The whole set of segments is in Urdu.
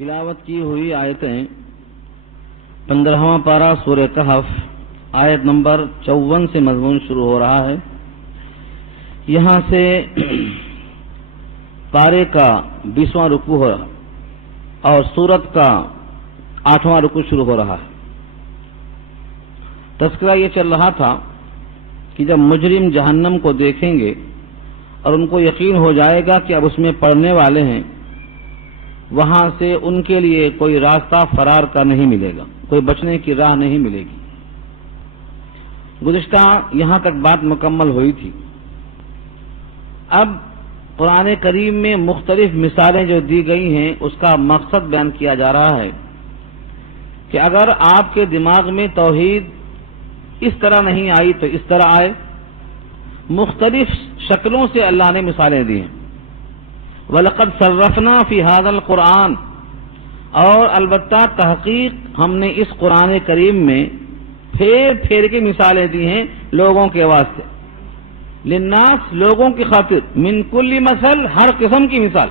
تلاوت کی ہوئی آیتیں 15واں پارہ سورہ کہف آیت نمبر 54 سے مضمون شروع ہو رہا ہے۔ یہاں سے پارے کا 20واں رکوع ہو رہا اور سورت کا 8واں رکوع شروع ہو رہا ہے۔ تذکرہ یہ چل رہا تھا کہ جب مجرم جہنم کو دیکھیں گے اور ان کو یقین ہو جائے گا کہ اب اس میں پڑنے والے ہیں، وہاں سے ان کے لیے کوئی راستہ فرار کا نہیں ملے گا، کوئی بچنے کی راہ نہیں ملے گی۔ گزشتہ یہاں تک بات مکمل ہوئی تھی۔ اب قرآن کریم میں مختلف مثالیں جو دی گئی ہیں اس کا مقصد بیان کیا جا رہا ہے کہ اگر آپ کے دماغ میں توحید اس طرح نہیں آئی تو اس طرح آئے۔ مختلف شکلوں سے اللہ نے مثالیں دی ہیں۔ وَلَقَدْ صَرَّفْنَا فِي هَذَا الْقُرْآنِ، اور البتہ تحقیق ہم نے اس قرآن کریم میں پھیر پھیر کے مثالیں دی ہیں لوگوں کے واسطے۔ للناس، لوگوں کی خاطر، من کل مثل، ہر قسم کی مثال۔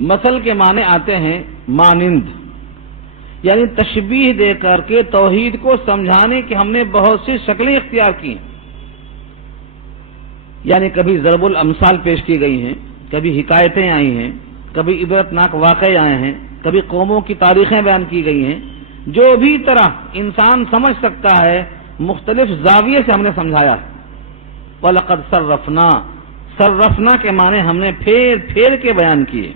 مثل کے معنی آتے ہیں مانند، یعنی تشبیہ دے کر کے توحید کو سمجھانے کی ہم نے بہت سی شکلیں اختیار کی ہیں۔ یعنی کبھی ضرب الامثال پیش کی گئی ہیں، کبھی حکایتیں آئی ہیں، کبھی عبرتناک واقعے آئے ہیں، کبھی قوموں کی تاریخیں بیان کی گئی ہیں۔ جو بھی طرح انسان سمجھ سکتا ہے مختلف زاویے سے ہم نے سمجھایا ہے۔ وَلَقَدْ صَرَّفْنَا، صرفنا کے معنی ہم نے پھیر پھیر کے بیان کیے۔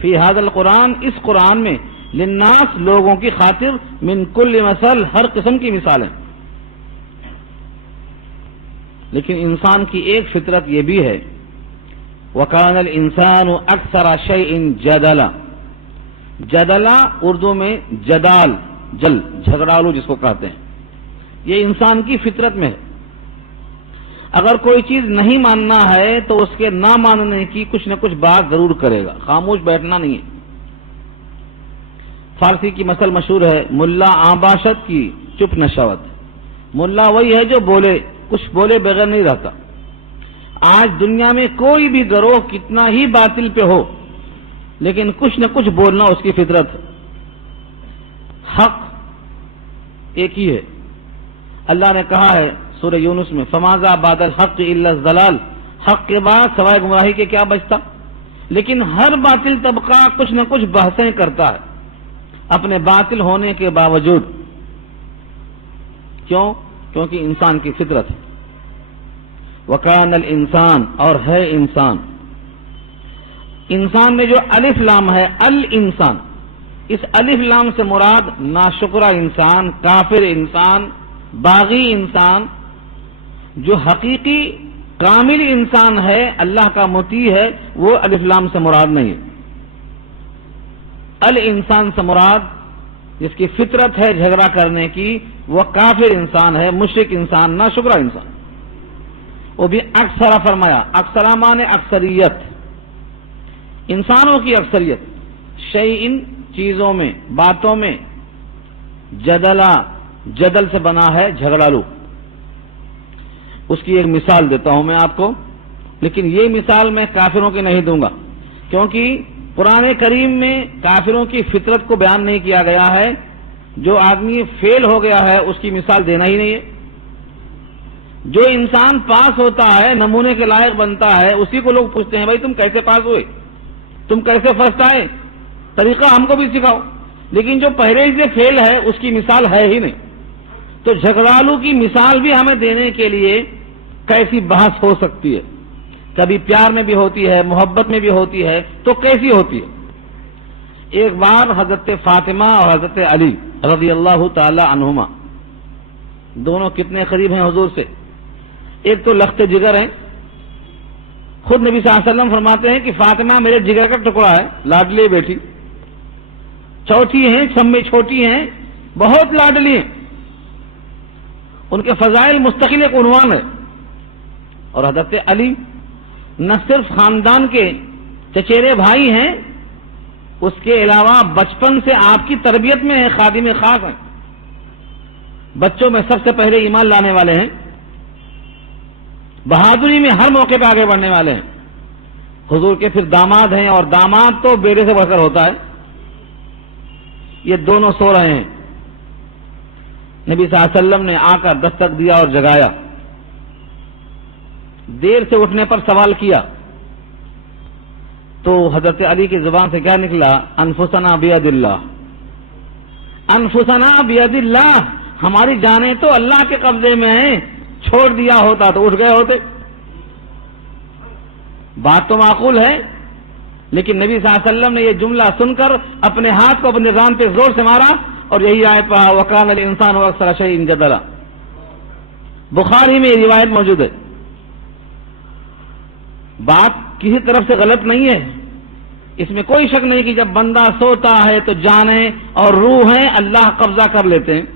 فی ھذا القرآن، اس قرآن میں، للناس، لوگوں کی خاطر، من کل مثل، ہر قسم کی مثالیں۔ لیکن انسان کی ایک فطرت یہ بھی ہے، وَكَانَ الْإِنسَانُ أَكْثَرَ شَيْءٍ جَدَلًا، جدلا اردو میں جدال، جھگڑالو جس کو کہتے ہیں، یہ انسان کی فطرت میں ہے۔ اگر کوئی چیز نہیں ماننا ہے تو اس کے نہ ماننے کی کچھ نہ کچھ بات ضرور کرے گا، خاموش بیٹھنا نہیں ہے۔ فارسی کی مثل مشہور ہے، ملا آباشت کی چپ نہ شود۔ ملا وہی ہے جو کچھ بولے بغیر نہیں رہتا۔ آج دنیا میں کوئی بھی گروہ کتنا ہی باطل پہ ہو لیکن کچھ نہ کچھ بولنا اس کی فطرت ہے۔ حق ایک ہی ہے۔ اللہ نے کہا ہے سورہ یونس میں، فماذا بعد الحق الا الضلال، حق کے بعد سوائے گمراہی کے کیا بچتا۔ لیکن ہر باطل طبقہ کچھ نہ کچھ بحثیں کرتا ہے اپنے باطل ہونے کے باوجود۔ کیونکہ انسان کی فطرت ہے۔ وَكَانَ الْإِنسَانُ، اور ہے انسان۔ انسان میں جو الف لام ہے، الانسان، اس الف لام سے مراد ناشکرا انسان، کافر انسان، باغی انسان۔ جو حقیقی کامل انسان ہے، اللہ کا مطیع ہے، وہ الف لام سے مراد نہیں ہے۔ الانسان سے مراد جس کی فطرت ہے جھگڑا کرنے کی، وہ کافر انسان ہے، مشرک انسان، ناشکرا انسان۔ وہ بھی اکثرا فرمایا، اکثرا مانے اکثریت، انسانوں کی اکثریت، شیئن، چیزوں میں، باتوں میں، جدلا، جدل سے بنا ہے جھگڑالو۔ اس کی ایک مثال دیتا ہوں میں آپ کو، لیکن یہ مثال میں کافروں کی نہیں دوں گا، کیونکہ قرآن کریم میں کافروں کی فطرت کو بیان نہیں کیا گیا ہے۔ جو آدمی فیل ہو گیا ہے اس کی مثال دینا ہی نہیں ہے۔ جو انسان پاس ہوتا ہے، نمونے کے لائق بنتا ہے، اسی کو لوگ پوچھتے ہیں، بھائی تم کیسے پاس ہوئے، تم کیسے فرسٹ آئے، طریقہ ہم کو بھی سکھاؤ۔ لیکن جو پہلے سے فیل ہے اس کی مثال ہے ہی نہیں۔ تو جھگڑالو کی مثال بھی ہمیں دینے کے لیے کیسی بحث ہو سکتی ہے؟ کبھی پیار میں بھی ہوتی ہے، محبت میں بھی ہوتی ہے، تو کیسی ہوتی ہے؟ ایک بار حضرت فاطمہ اور حضرت علی رضی اللہ تعالی عنہما، دونوں کتنے قریب ہیں حضور سے، ایک تو لخت جگر ہیں۔ خود نبی صلی اللہ علیہ وسلم فرماتے ہیں کہ فاطمہ میرے جگر کا ٹکڑا ہے، لاڈلی بیٹی، چوتھی ہیں، سب میں چھوٹی ہیں، بہت لاڈلی ہیں، ان کے فضائل مستقل ایک عنوان ہے۔ اور حضرت علی نہ صرف خاندان کے چچیرے بھائی ہیں، اس کے علاوہ بچپن سے آپ کی تربیت میں ہے، خادم خاص ہیں، بچوں میں سب سے پہلے ایمان لانے والے ہیں، بہادری میں ہر موقع پہ آگے بڑھنے والے ہیں۔ حضور کے پھر داماد ہیں، اور داماد تو بیٹے سے بڑھ کر ہوتا ہے۔ یہ دونوں سو رہے ہیں. نبی صلی اللہ علیہ وسلم نے آ کر دستک دیا اور جگایا. دیر سے اٹھنے پر سوال کیا تو حضرت علی کی زبان سے کیا نکلا؟ انفسنا بید اللہ، انفسنا بید اللہ، ہماری جانیں تو اللہ کے قبضے میں ہیں، چھوڑ دیا ہوتا تو اٹھ گئے ہوتے. بات تو معقول ہے، لیکن نبی صلی اللہ علیہ وسلم نے یہ جملہ سن کر اپنے ہاتھ کو اپنے ران پہ زور سے مارا اور یہی آیت پڑھا وَقَالَ الْإِنسَانُ أَكْثَرَ شَيْءٍ جَدَلًا. بخاری میں یہ روایت موجود ہے. بات کسی طرف سے غلط نہیں ہے، اس میں کوئی شک نہیں کہ جب بندہ سوتا ہے تو جانیں اور روحیں اللہ قبضہ کر لیتے ہیں.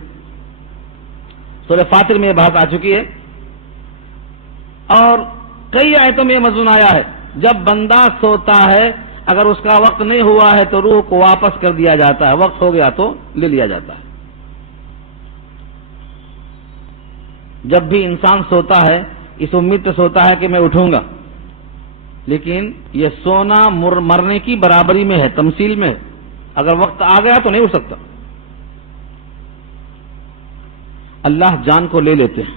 سورہ فاطر میں یہ بات آ چکی ہے اور کئی آیتوں میں یہ مضمون آیا ہے. جب بندہ سوتا ہے اگر اس کا وقت نہیں ہوا ہے تو روح کو واپس کر دیا جاتا ہے، وقت ہو گیا تو لے لیا جاتا ہے. جب بھی انسان سوتا ہے اس امید سے سوتا ہے کہ میں اٹھوں گا، لیکن یہ سونا مرنے کی برابری میں ہے، تمثیل میں ہے. اگر وقت آ گیا تو نہیں اٹھ سکتا. اللہ جان کو لے لیتے ہیں.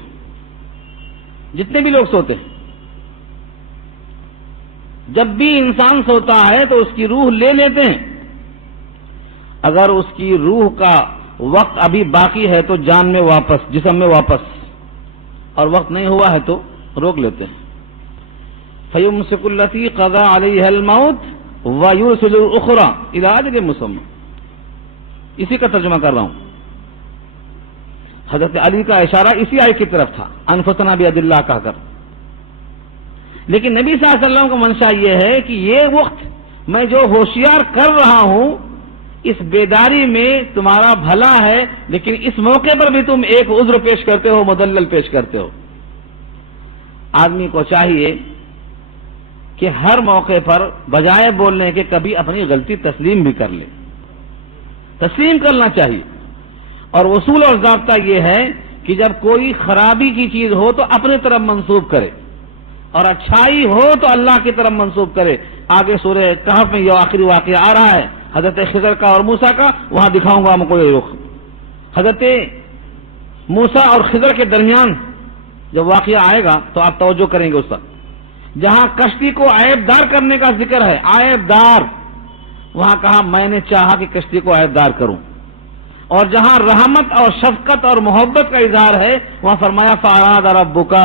جتنے بھی لوگ سوتے ہیں، جب بھی انسان سوتا ہے تو اس کی روح لے لیتے ہیں. اگر اس کی روح کا وقت ابھی باقی ہے تو جان میں واپس، جسم میں واپس، اور وقت نہیں ہوا ہے تو روک لیتے ہیں. فَيُمْسِكُ الَّتِي قَضَىٰ عَلَيْهَا الْمَوْتِ وَيُرْسِلُ الْأُخْرَىٰ إِلَىٰ أَجَلٍ مُّسَمًّى. اسی کا ترجمہ کر رہا ہوں. حضرت علی کا اشارہ اسی آیت کی طرف تھا، انفسنا بید اللہ کہہ کر. لیکن نبی صلی اللہ علیہ وسلم کا منشا یہ ہے کہ یہ وقت میں جو ہوشیار کر رہا ہوں اس بیداری میں تمہارا بھلا ہے، لیکن اس موقع پر بھی تم ایک عذر پیش کرتے ہو، مدلل پیش کرتے ہو. آدمی کو چاہیے کہ ہر موقع پر بجائے بولنے کے کبھی اپنی غلطی تسلیم بھی کر لے. تسلیم کرنا چاہیے. اور اصول اور ضابطہ یہ ہے کہ جب کوئی خرابی کی چیز ہو تو اپنے طرف منسوب کرے اور اچھائی ہو تو اللہ کی طرف منسوب کرے. آگے سورہ کہف میں یہ آخری واقعہ آ رہا ہے حضرت خضر کا اور موسیٰ کا، وہاں دکھاؤں گا ہم کو یہ رخ. حضرت موسیٰ اور خضر کے درمیان جب واقعہ آئے گا تو آپ توجہ کریں گے اس وقت. جہاں کشتی کو عیب دار کرنے کا ذکر ہے، عیب دار، وہاں کہا میں نے چاہا کہ کشتی کو عیب دار کروں. اور جہاں رحمت اور شفقت اور محبت کا اظہار ہے وہاں فرمایا فَأَرَادَ رَبُّكَ،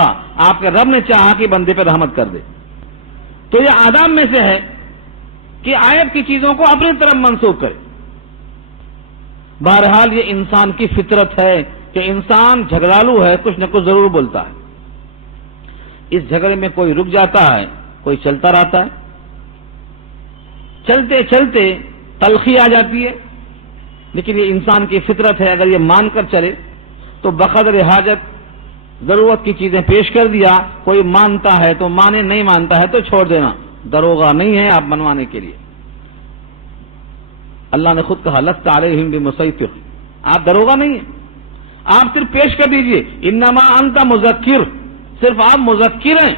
آپ کے رب نے چاہا کہ بندے پہ رحمت کر دے. تو یہ آداب میں سے ہے کہ عیب کی چیزوں کو اپنی طرف منسوخ کرے. بہرحال یہ انسان کی فطرت ہے کہ انسان جھگڑالو ہے، کچھ نہ کچھ ضرور بولتا ہے. اس جھگڑے میں کوئی رک جاتا ہے، کوئی چلتا رہتا ہے. چلتے چلتے تلخی آ جاتی ہے، لیکن یہ انسان کی فطرت ہے. اگر یہ مان کر چلے تو بقدر حاجت ضرورت کی چیزیں پیش کر دیا. کوئی مانتا ہے تو مانے، نہیں مانتا ہے تو چھوڑ دینا. دروغہ نہیں ہے آپ منوانے کے لیے. اللہ نے خود کہا لست علیہم بمسیطر، آپ دروغہ نہیں ہیں، آپ صرف پیش کر دیجئے. انما انت مذکر، صرف آپ مذکر ہیں.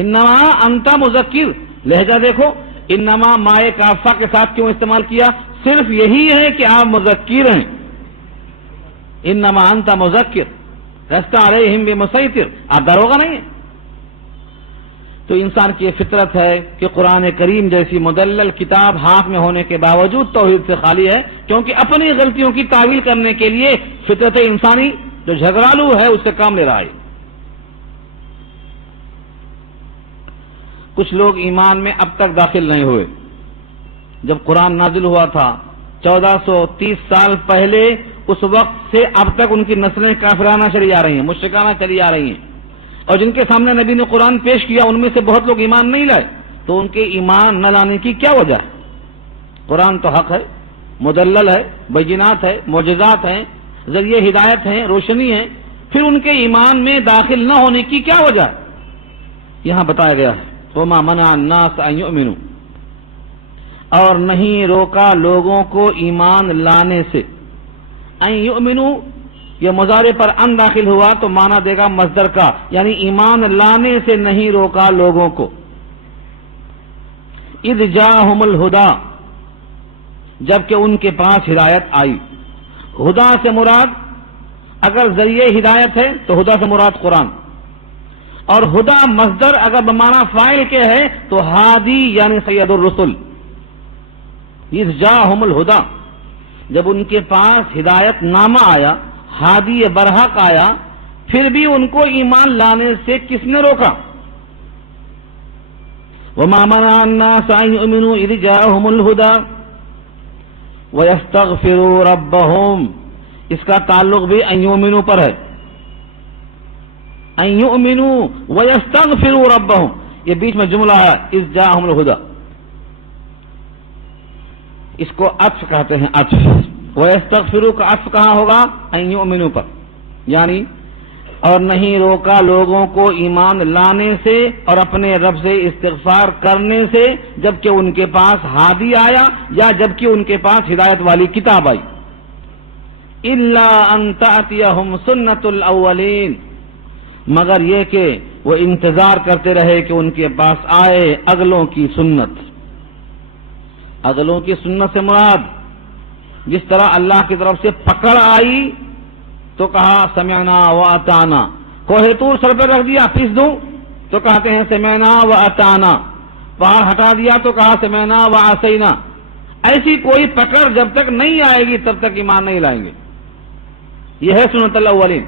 انما انت مذکر، لہجہ دیکھو، انما مائے کافہ کے ساتھ کیوں استعمال کیا؟ صرف یہی ہے کہ آپ مذکر ہیں. انما انت مذکر لست علیہم بمسیطر، آپ دروغہ نہیں ہیں. تو انسان کی یہ فطرت ہے کہ قرآن کریم جیسی مدلل کتاب ہاتھ میں ہونے کے باوجود توحید سے خالی ہے، کیونکہ اپنی غلطیوں کی تعویل کرنے کے لیے فطرت انسانی جو جھگڑالو ہے اس سے کام لے رہا ہے. کچھ لوگ ایمان میں اب تک داخل نہیں ہوئے. جب قرآن نازل ہوا تھا 1430 سال پہلے، اس وقت سے اب تک ان کی نسلیں کافرانہ چلی آ رہی ہیں، مشرکانہ چلی آ رہی ہیں. اور جن کے سامنے نبی نے قرآن پیش کیا ان میں سے بہت لوگ ایمان نہیں لائے. تو ان کے ایمان نہ لانے کی کیا وجہ ہے؟ قرآن تو حق ہے، مدلل ہے، بینات ہے، معجزات ہیں، ذریعے ہدایت ہیں، روشنی ہے. پھر ان کے ایمان میں داخل نہ ہونے کی کیا وجہ ہے؟ یہاں بتایا گیا ہے وَمَا مَنَعَ النَّاسَ أَن يُؤْمِنُوا، اور نہیں روکا لوگوں کو ایمان لانے سے. أَن يُؤْمِنُوا یہ مضارع پر ان داخل ہوا تو معنی دے گا مصدر کا، یعنی ایمان لانے سے نہیں روکا لوگوں کو. اذ جاءہم الہدی، جبکہ ان کے پاس ہدایت آئی۔ ہدا سے مراد اگر ذریعہ ہدایت ہے تو ہدا سے مراد قرآن، اور ہدا مصدر اگر بمعنی فاعل کے ہے تو ہادی یعنی سید الرسل۔ اذ جاءہم الہدا، جب ان کے پاس ہدایت نامہ آیا، ہادی برحق آیا، پھر بھی ان کو ایمان لانے سے کس نے روکا؟ وما منع الناس ان يؤمنوا اذ جاءهم الهدى ويستغفروا ربهم، اس کا تعلق بھی ان یؤمنوا پر ہے، ان یؤمنوا ويستغفروا ربهم، یہ بیچ میں جملہ ہے اذ جاءهم الهدى، اس کو عطف کہتے ہیں، عطف۔ ويستغفروا کا عطف کہاں ہوگا؟ ان یؤمنوا پر، یعنی اور نہیں روکا لوگوں کو ایمان لانے سے اور اپنے رب سے استغفار کرنے سے جبکہ ان کے پاس ہادی آیا یا جبکہ ان کے پاس ہدایت والی کتاب آئی۔ الا ان تأتیہم سنت الاولین، مگر یہ کہ وہ انتظار کرتے رہے کہ ان کے پاس آئے اگلوں کی سنت۔ اگلوں کی سنت سے مراد جس طرح اللہ کی طرف سے پکڑ آئی تو کہا سمعنا واطعنا، کوہ طور سر پہ رکھ دیا پیس دوں تو کہتے ہیں سمعنا واطعنا، پہاڑ ہٹا دیا تو کہا سمعنا وعصینا۔ ایسی کوئی پکڑ جب تک نہیں آئے گی تب تک ایمان نہیں لائیں گے، یہ ہے سنت الاولین۔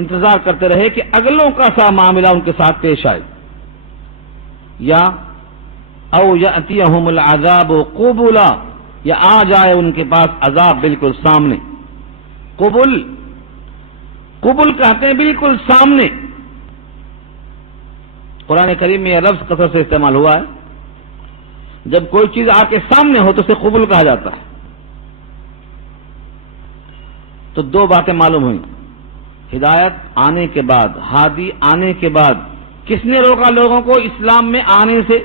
انتظار کرتے رہے کہ اگلوں کا سا معاملہ ان کے ساتھ پیش آئے، یا او یأتیہم العذاب قبلا، یا آ جائے ان کے پاس عذاب بالکل سامنے۔ قبل، قبل کہتے ہیں بالکل سامنے۔ قرآن کریم میں یہ لفظ کثرت سے استعمال ہوا ہے، جب کوئی چیز آ کے سامنے ہو تو اسے قبل کہا جاتا ہے۔ تو دو باتیں معلوم ہوئیں، ہدایت آنے کے بعد، ہادی آنے کے بعد کس نے روکا لوگوں کو اسلام میں آنے سے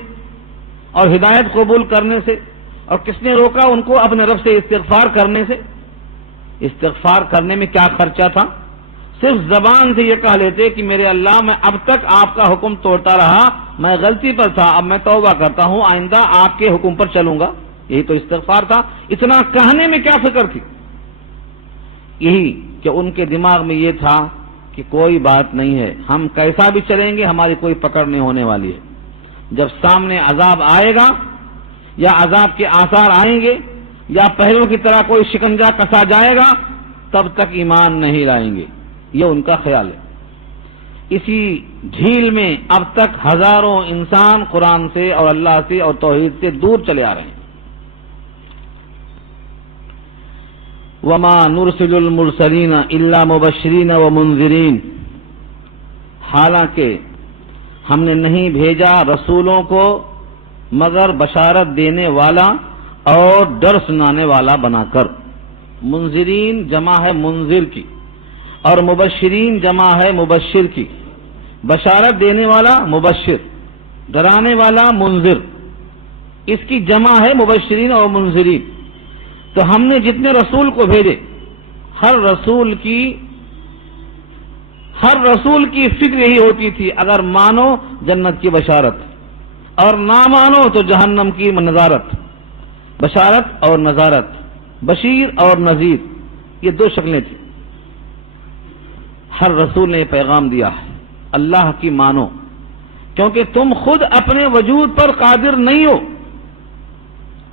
اور ہدایت قبول کرنے سے، اور کس نے روکا ان کو اپنے رب سے استغفار کرنے سے؟ استغفار کرنے میں کیا خرچہ تھا؟ صرف زبان سے یہ کہہ لیتے کہ میرے اللہ میں اب تک آپ کا حکم توڑتا رہا، میں غلطی پر تھا، اب میں توبہ کرتا ہوں، آئندہ آپ کے حکم پر چلوں گا، یہی تو استغفار تھا۔ اتنا کہنے میں کیا فکر تھی؟ یہی کہ ان کے دماغ میں یہ تھا کہ کوئی بات نہیں ہے، ہم کیسا بھی چلیں گے ہماری کوئی پکڑ نہیں ہونے والی ہے، جب سامنے عذاب آئے گا یا عذاب کے آثار آئیں گے یا پہلوں کی طرح کوئی شکنجا کسا جائے گا تب تک ایمان نہیں لائیں گے، یہ ان کا خیال ہے۔ اسی ڈھیل میں اب تک ہزاروں انسان قرآن سے اور اللہ سے اور توحید سے دور چلے آ رہے ہیں۔ وما نرسل المرسلین الا مبشرین ومنذرین، حالانکہ ہم نے نہیں بھیجا رسولوں کو مگر بشارت دینے والا اور ڈر سنانے والا بنا کر۔ منذرین جمع ہے منذر کی، اور مبشرین جمع ہے مبشر کی۔ بشارت دینے والا مبشر، ڈرانے والا منذر، اس کی جمع ہے مبشرین اور منذرین۔ تو ہم نے جتنے رسول کو بھیجے، ہر رسول کی فکر یہی ہوتی تھی، اگر مانو جنت کی بشارت اور نہ مانو تو جہنم کی نظارت۔ بشارت اور نظارت، بشیر اور نذیر، یہ دو شکلیں تھیں۔ ہر رسول نے پیغام دیا ہے اللہ کی مانو، کیونکہ تم خود اپنے وجود پر قادر نہیں ہو،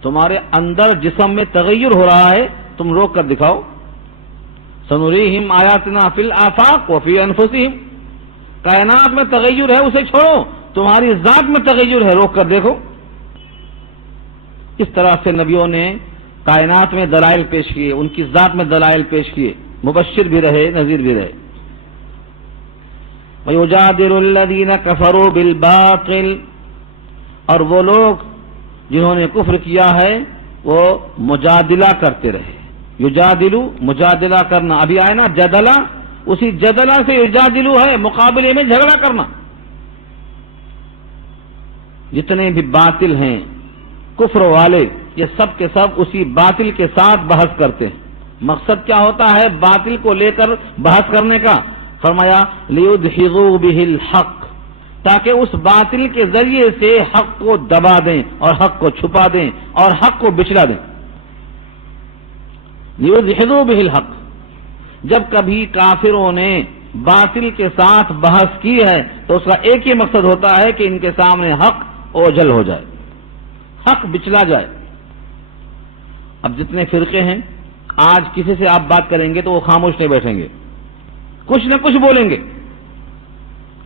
تمہارے اندر جسم میں تغیر ہو رہا ہے، تم روک کر دکھاؤ۔ سنریہم آیاتنا فی الآفاق وفی انفسہم، کائنات میں تغیر ہے اسے چھوڑو، تمہاری ذات میں تغیر ہے، روک کر دیکھو۔ اس طرح سے نبیوں نے کائنات میں دلائل پیش کیے، ان کی ذات میں دلائل پیش کیے، مبشر بھی رہے، نذیر بھی رہے۔ وَيُجَادِلُ الَّذِينَ كَفَرُوا بِالْبَاطِلِ، اور وہ لوگ جنہوں نے کفر کیا ہے وہ مجادلہ کرتے رہے۔ یجادلو، مجادلہ کرنا، ابھی آئے نا جدلہ، اسی جدلہ سے یجادلو ہے، مقابلے میں جھگڑا کرنا۔ جتنے بھی باطل ہیں کفر والے، یہ سب کے سب اسی باطل کے ساتھ بحث کرتے ہیں۔ مقصد کیا ہوتا ہے باطل کو لے کر بحث کرنے کا؟ فرمایا لیدحضوا بہ الحق، تاکہ اس باطل کے ذریعے سے حق کو دبا دیں اور حق کو چھپا دیں اور حق کو بچھڑا دیں. لیدحضوا بہ الحق. جب کبھی کافروں نے باطل کے ساتھ بحث کی ہے تو اس کا ایک ہی مقصد ہوتا ہے کہ ان کے سامنے حق اوجھل ہو جائے، حق بچلا جائے. اب جتنے فرقے ہیں، آج کسی سے آپ بات کریں گے تو وہ خاموش نہیں بیٹھیں گے، کچھ نہ کچھ بولیں گے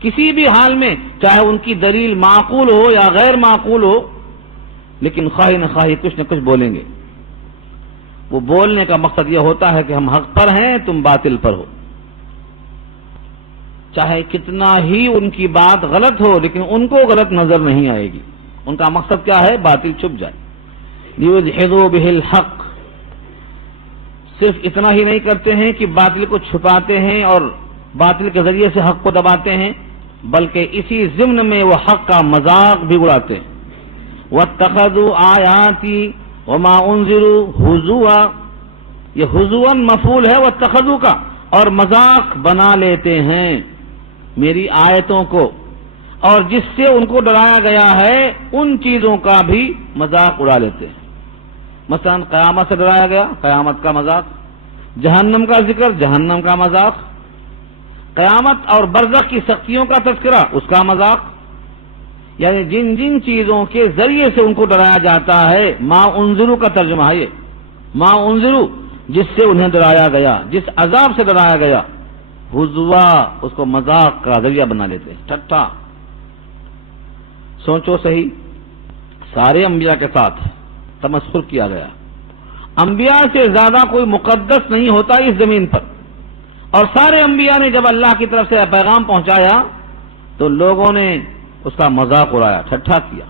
کسی بھی حال میں، چاہے ان کی دلیل معقول ہو یا غیر معقول ہو، لیکن خواہ نہ خواہ کچھ نہ کچھ بولیں گے. وہ بولنے کا مقصد یہ ہوتا ہے کہ ہم حق پر ہیں، تم باطل پر ہو. چاہے کتنا ہی ان کی بات غلط ہو لیکن ان کو غلط نظر نہیں آئے گی. ان کا مقصد کیا ہے؟ باطل چھپ جائے. لیدحضوا بہ الحق. صرف اتنا ہی نہیں کرتے ہیں کہ باطل کو چھپاتے ہیں اور باطل کے ذریعے سے حق کو دباتے ہیں، بلکہ اسی ضمن میں وہ حق کا مذاق بھی اڑاتے ہیں. واتخذوا آیاتی وما انذروا ہزوا. یہ ہزوا مفعول ہے واتخذوا کا، اور مذاق بنا لیتے ہیں میری آیتوں کو، اور جس سے ان کو ڈرایا گیا ہے ان چیزوں کا بھی مذاق اڑا لیتے ہیں. مثلا قیامت سے ڈرایا گیا، قیامت کا مذاق. جہنم کا ذکر، جہنم کا مذاق. قیامت اور برزخ کی سختیوں کا تذکرہ، اس کا مذاق. یعنی جن جن چیزوں کے ذریعے سے ان کو ڈرایا جاتا ہے، ما انذروا کا ترجمہ ہے یہ، ما انذروا جس سے انہیں ڈرایا گیا، جس عذاب سے ڈرایا گیا، ہزوا اس کو مذاق کا ذریعہ بنا لیتے ہیں، ٹھٹا. سوچو صحیح، سارے انبیاء کے ساتھ تمسخر کیا گیا. انبیاء سے زیادہ کوئی مقدس نہیں ہوتا اس زمین پر، اور سارے انبیاء نے جب اللہ کی طرف سے پیغام پہنچایا تو لوگوں نے اس کا مذاق اڑایا، ٹھٹھا کیا،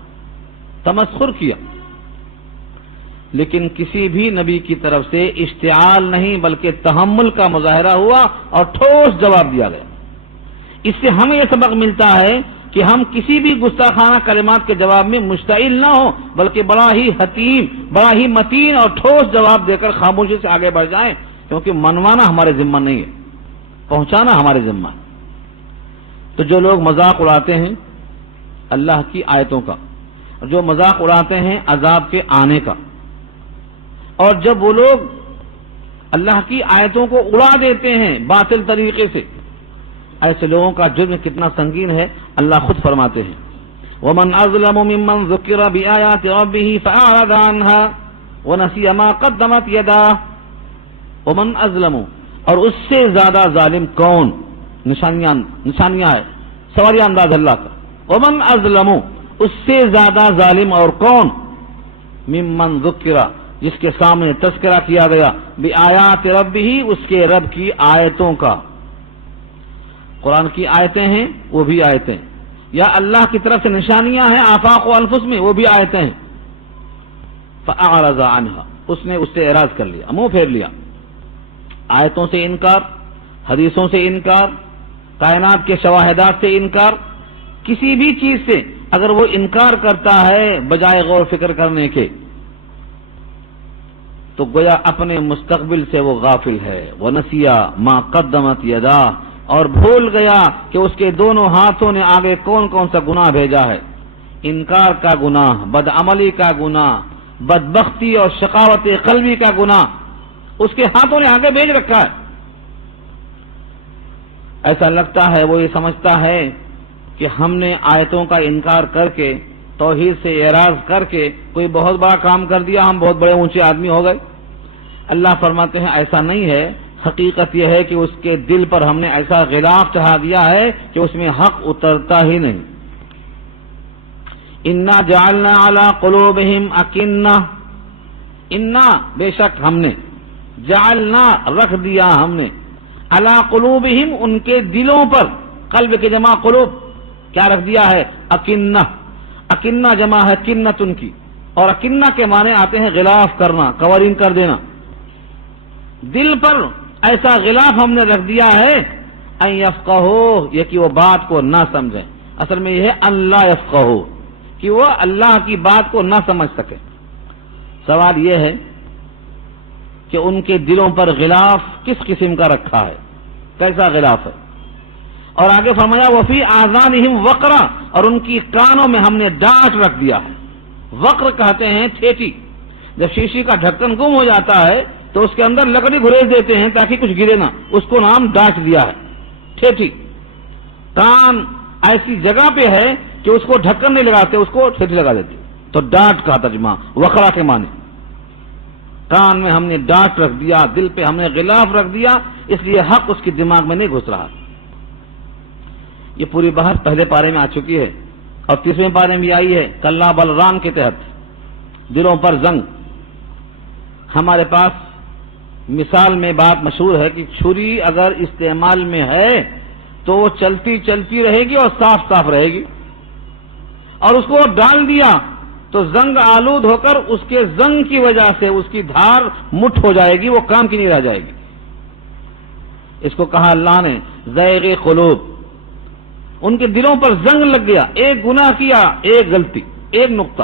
تمسخر کیا. لیکن کسی بھی نبی کی طرف سے اشتعال نہیں بلکہ تحمل کا مظاہرہ ہوا اور ٹھوس جواب دیا گیا. اس سے ہمیں یہ سبق ملتا ہے کہ ہم کسی بھی گستاخانہ کلمات کے جواب میں مشتعل نہ ہوں، بلکہ بڑا ہی حتیم، بڑا ہی متین اور ٹھوس جواب دے کر خاموشی سے آگے بڑھ جائیں، کیونکہ منوانا ہمارے ذمہ نہیں ہے، پہنچانا ہمارے ذمہ ہے. تو جو لوگ مذاق اڑاتے ہیں اللہ کی آیتوں کا، جو مذاق اڑاتے ہیں عذاب کے آنے کا، اور جب وہ لوگ اللہ کی آیتوں کو اڑا دیتے ہیں باطل طریقے سے، ایسے لوگوں کا جرم کتنا سنگین ہے اللہ خود فرماتے ہیں. وَمَنْ أَظْلَمُ مِمَّنْ ذُكِّرَ بِآيَاتِ رَبِّهِ فَأَعْرَضَ عَنْهَا وَنَسِيَ مَا قَدَّمَتْ يَدَاهُ. وَمَنْ أَظْلَمُ، اور اس سے زیادہ ظالم کون؟ نشانیاں ہے، سواریہ انداز اللہ کا. وَمَنْ أَظْلَمُ، اس سے زیادہ ظالم اور کون؟ مِمَّنْ ذُكِّرَ، جس کے سامنے تذکرہ کیا گیا، بِآيَاتِ رَبِّهِ، اس کے رب کی آیتوں کا. قرآن کی آیتیں ہیں وہ بھی آیتیں، یا اللہ کی طرف سے نشانیاں ہیں آفاق و انفس میں وہ بھی آیتیں ہیں. فأعرض عنها، اس نے اس سے اعراض کر لیا، منہ پھیر لیا. آیتوں سے انکار، حدیثوں سے انکار، کائنات کے شواہدات سے انکار، کسی بھی چیز سے اگر وہ انکار کرتا ہے بجائے غور فکر کرنے کے تو گویا اپنے مستقبل سے وہ غافل ہے. وَنَسِيَ مَا قَدَّمَتْ يَدَاهُ، اور بھول گیا کہ اس کے دونوں ہاتھوں نے آگے کون کون سا گناہ بھیجا ہے. انکار کا گناہ، بدعملی کا گناہ، بدبختی اور شقاوت قلبی کا گناہ اس کے ہاتھوں نے آگے بھیج رکھا ہے. ایسا لگتا ہے وہ یہ سمجھتا ہے کہ ہم نے آیتوں کا انکار کر کے، توحید سے اعراض کر کے کوئی بہت بڑا کام کر دیا، ہم بہت بڑے اونچے آدمی ہو گئے. اللہ فرماتے ہیں ایسا نہیں ہے. حقیقت یہ ہے کہ اس کے دل پر ہم نے ایسا غلاف چڑھا دیا ہے کہ اس میں حق اترتا ہی نہیں. انا جعلنا علی قلوبہم اکنہ، انا بے شک ہم نے، جعلنا رکھ دیا ہم نے، علی قلوبہم ان کے دلوں پر، قلب کے جمع قلوب، کیا رکھ دیا ہے؟ اکنہ. اکنہ جمع ہے کنتن کی، اور اکنہ کے معنی آتے ہیں غلاف کرنا، کورنگ کر دینا. دل پر ایسا غلاف ہم نے رکھ دیا ہے ان یفقہوا، یہ کہ وہ بات کو نہ سمجھیں. اصل میں یہ ہے ان لا یفقہوا، کہ وہ اللہ کی بات کو نہ سمجھ سکے. سوال یہ ہے کہ ان کے دلوں پر غلاف کس قسم کا رکھا ہے، کیسا غلاف ہے؟ اور آگے فرمایا وفی آذانہم وقرا، اور ان کی کانوں میں ہم نے ڈانٹ رکھ دیا ہے۔ وقر کہتے ہیں ٹھیٹھی، جب شیشی کا ڈھکن گم ہو جاتا ہے تو اس کے اندر لکڑی گھریز دیتے ہیں تاکہ کچھ گرے نہ، اس کو نام ڈانٹ دیا ہے ٹھیٹھی۔ کان ایسی جگہ پہ ہے کہ اس کو ڈھکن نہیں لگاتے، اس کو ٹھیٹھی لگا دیتے، تو ڈانٹ کا ترجمہ وقرا کے معنی۔ کان میں ہم نے ڈانٹ رکھ دیا، دل پہ ہم نے غلاف رکھ دیا، اس لیے حق اس کی دماغ میں نہیں گھس رہا۔ یہ پوری بحث پہلے پارے میں آ چکی ہے اور 30ویں پارے میں بھی آئی ہے، کلا بلرام کے تحت دلوں پر زنگ۔ ہمارے پاس مثال میں بات مشہور ہے کہ چھری اگر استعمال میں ہے تو وہ چلتی چلتی رہے گی اور صاف صاف رہے گی، اور اس کو ڈال دیا تو زنگ آلود ہو کر اس کے زنگ کی وجہ سے اس کی دھار مٹھ ہو جائے گی، وہ کام کی نہیں رہ جائے گی۔ اس کو کہا اللہ نے زیغ قلوب، ان کے دلوں پر زنگ لگ گیا، ایک گناہ کیا، ایک غلطی، ایک نقطہ،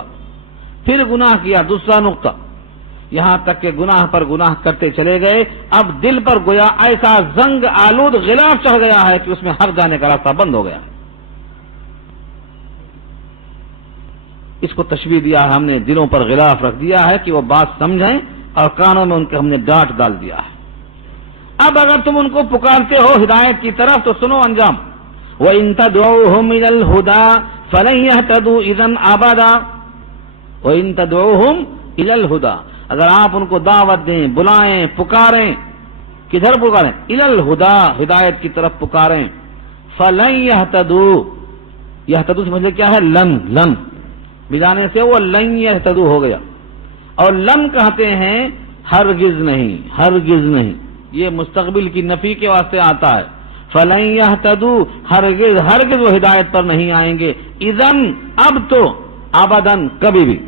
پھر گناہ کیا، دوسرا نقطہ، یہاں تک کہ گناہ پر گناہ کرتے چلے گئے۔ اب دل پر گویا ایسا زنگ آلود غلاف چڑھ گیا ہے کہ اس میں حق جانے کا راستہ بند ہو گیا۔ اس کو تشبیہ دیا ہے ہم نے، دلوں پر غلاف رکھ دیا ہے کہ وہ بات سمجھیں، اور کانوں میں ان کے ہم نے ڈانٹ ڈال دیا ہے۔ اب اگر تم ان کو پکارتے ہو ہدایت کی طرف تو سنو انجام، وَإِن تَدْعُوهُمْ إِلَى الْهُدَى فَلَن يَهْتَدُوا إِذًا أَبَدًا وَإِن تَدْعُوهُمْ إِلَى الْهُدَى، اگر آپ ان کو دعوت دیں، بلائیں، پکاریں، کدھر پکاریں؟ إِلَى الْهُدَى، ہدایت کی طرف پکاریں، فَلَن يَهْتَدُوا، يَهْتَدُوا سے مطلب کیا ہے؟ لن ملانے سے وہ لن يَهْتَدُوا ہو گیا، اور لن کہتے ہیں ہرگز نہیں، یہ مستقبل کی نفی کے واسطے آتا ہے۔ فَلَن يَهْتَدُوا، ہرگز وہ ہدایت پر نہیں آئیں گے، اذن اب تو، ابداً کبھی بھی،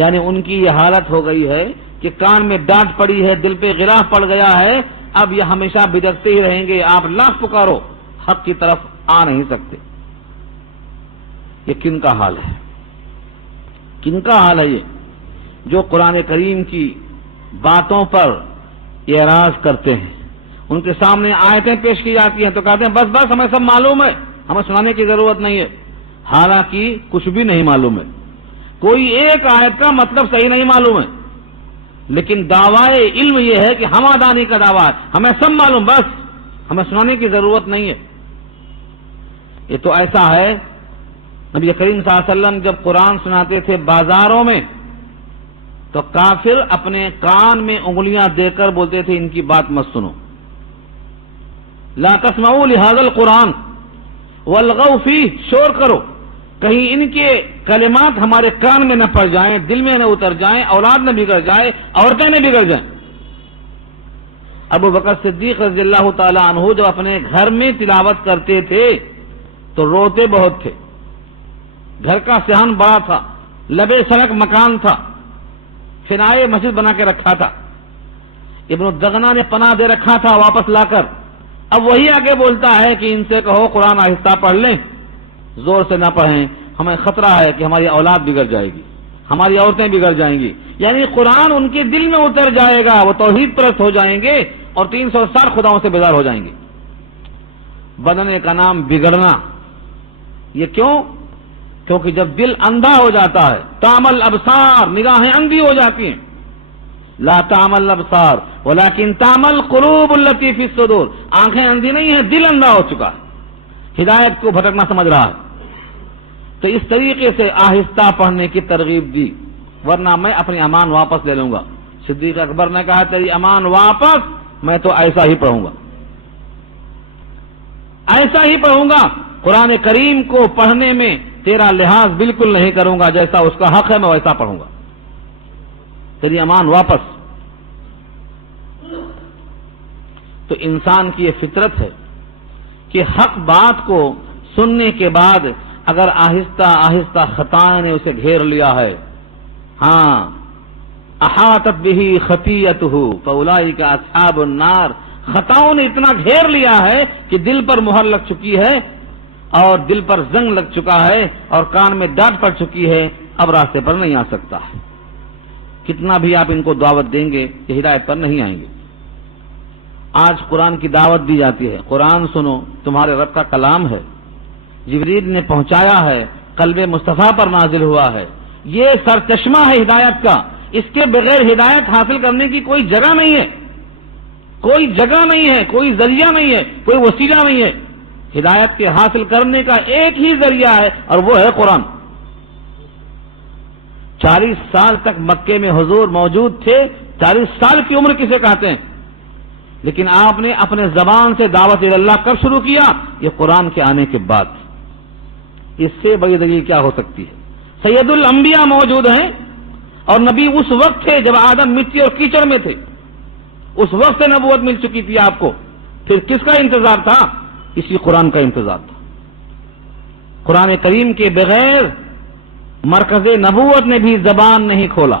یعنی ان کی یہ حالت ہو گئی ہے کہ کان میں ڈانٹ پڑی ہے، دل پہ غلاف پڑ گیا ہے، اب یہ ہمیشہ بھٹکتے ہی رہیں گے، آپ لاکھ پکارو حق کی طرف آ نہیں سکتے۔ یہ کن کا حال ہے؟ یہ جو قرآن کریم کی باتوں پر اعراض کرتے ہیں، ان کے سامنے آیتیں پیش کی جاتی ہیں تو کہتے ہیں بس ہمیں سب معلوم ہے، ہمیں سنانے کی ضرورت نہیں ہے، حالانکہ کچھ بھی نہیں معلوم ہے، کوئی ایک آیت کا مطلب صحیح نہیں معلوم ہے، لیکن دعوی علم یہ ہے کہ ہم دانی کا دعویٰ ہے، ہمیں سب معلوم، بس ہمیں سنانے کی ضرورت نہیں ہے۔ یہ تو ایسا ہے، نبی کریم صلی اللہ علیہ وسلم جب قرآن سناتے تھے بازاروں میں تو کافر اپنے کان میں انگلیاں دے کر بولتے تھے ان کی بات مت سنو، لا تسمعوا لهذا القرآن والغوا فيه، شور کرو کہیں ان کے کلمات ہمارے کان میں نہ پڑ جائیں، دل میں نہ اتر جائیں، اولاد نہ بگڑ جائے، عورتیں نہ بگڑ جائیں۔ ابو بکر صدیق رضی اللہ تعالی عنہ جب اپنے گھر میں تلاوت کرتے تھے تو روتے بہت تھے، گھر کا صحن بڑا تھا، لبے سڑک مکان تھا، فنائے مسجد بنا کے رکھا تھا، ابن الدغنا نے پناہ دے رکھا تھا واپس لا کر، اب وہی آگے بولتا ہے کہ ان سے کہو قرآن آہستہ پڑھ لیں، زور سے نہ پڑھیں، ہمیں خطرہ ہے کہ ہماری اولاد بگڑ جائے گی، ہماری عورتیں بگڑ جائیں گی، یعنی قرآن ان کے دل میں اتر جائے گا، وہ توحید پرست ہو جائیں گے اور 360 خداؤں سے بیزار ہو جائیں گے۔ بدلنے کا نام بگڑنا، یہ کیونکہ جب دل اندھا ہو جاتا ہے، تعمل ابصار، نگاہیں اندھی ہو جاتی ہیں، لا تعمل ابصار ولكن تعمل قلوب التي في الصدور، آنکھیں اندھی نہیں ہیں، دل اندھا ہو چکا ہے، ہدایت کو بھٹکنا سمجھ رہا ہے، تو اس طریقے سے آہستہ پڑھنے کی ترغیب دی، ورنہ میں اپنی امان واپس لے لوں گا۔ صدیق اکبر نے کہا تیری امان واپس، میں تو ایسا ہی پڑھوں گا، قرآن کریم کو پڑھنے میں تیرا لحاظ بالکل نہیں کروں گا، جیسا اس کا حق ہے میں ویسا پڑھوں گا، تیری امان واپس۔ تو انسان کی یہ فطرت ہے کہ حق بات کو سننے کے بعد اگر آہستہ آہستہ خطائیں نے اسے گھیر لیا ہے، ہاں، احاطت به خطیئته فاولئک اصحاب النار، خطاؤں نے اتنا گھیر لیا ہے کہ دل پر مہر لگ چکی ہے اور دل پر زنگ لگ چکا ہے اور کان میں ڈانٹ پڑ چکی ہے، اب راستے پر نہیں آ سکتا ہے، کتنا بھی آپ ان کو دعوت دیں گے یہ ہدایت پر نہیں آئیں گے۔ آج قرآن کی دعوت دی جاتی ہے، قرآن سنو، تمہارے رب کا کلام ہے، جبریل نے پہنچایا ہے، قلب مصطفیٰ پر نازل ہوا ہے، یہ سرچشمہ ہے ہدایت کا، اس کے بغیر ہدایت حاصل کرنے کی کوئی جگہ نہیں ہے، کوئی جگہ نہیں ہے، کوئی ذریعہ نہیں ہے، کوئی وسیلہ نہیں ہے۔ ہدایت کے حاصل کرنے کا ایک ہی ذریعہ ہے اور وہ ہے قرآن۔ 40 سال تک مکے میں حضور موجود تھے، 40 سال کی عمر کسے کہتے ہیں؟ لیکن آپ نے اپنے زبان سے دعوت اللہ کب شروع کیا؟ یہ قرآن کے آنے کے بعد۔ اس سے بڑی دلیل کیا ہو سکتی ہے؟ سید الانبیاء موجود ہیں اور نبی اس وقت تھے جب آدم مٹی اور کیچڑ میں تھے، اس وقت سے نبوت مل چکی تھی آپ کو، پھر کس کا انتظار تھا؟ اسی قرآن کا انتظار تھا۔ قرآن کریم کے بغیر مرکز نبوت نے بھی زبان نہیں کھولا۔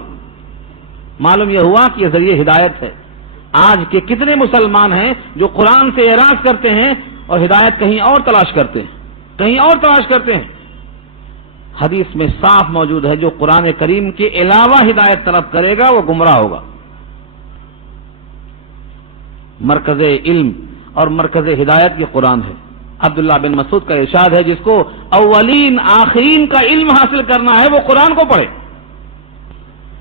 معلوم یہ ہوا کہ یہ ذریعہ ہدایت ہے۔ آج کے کتنے مسلمان ہیں جو قرآن سے اعراض کرتے ہیں اور ہدایت کہیں اور تلاش کرتے ہیں، کہیں اور تلاش کرتے ہیں۔ حدیث میں صاف موجود ہے، جو قرآن کریم کے علاوہ ہدایت طلب کرے گا وہ گمراہ ہوگا۔ مرکز علم اور مرکز ہدایت یہ قرآن ہے۔ عبداللہ بن مسعود کا ارشاد ہے، جس کو اولین آخرین کا علم حاصل کرنا ہے وہ قرآن کو پڑھے۔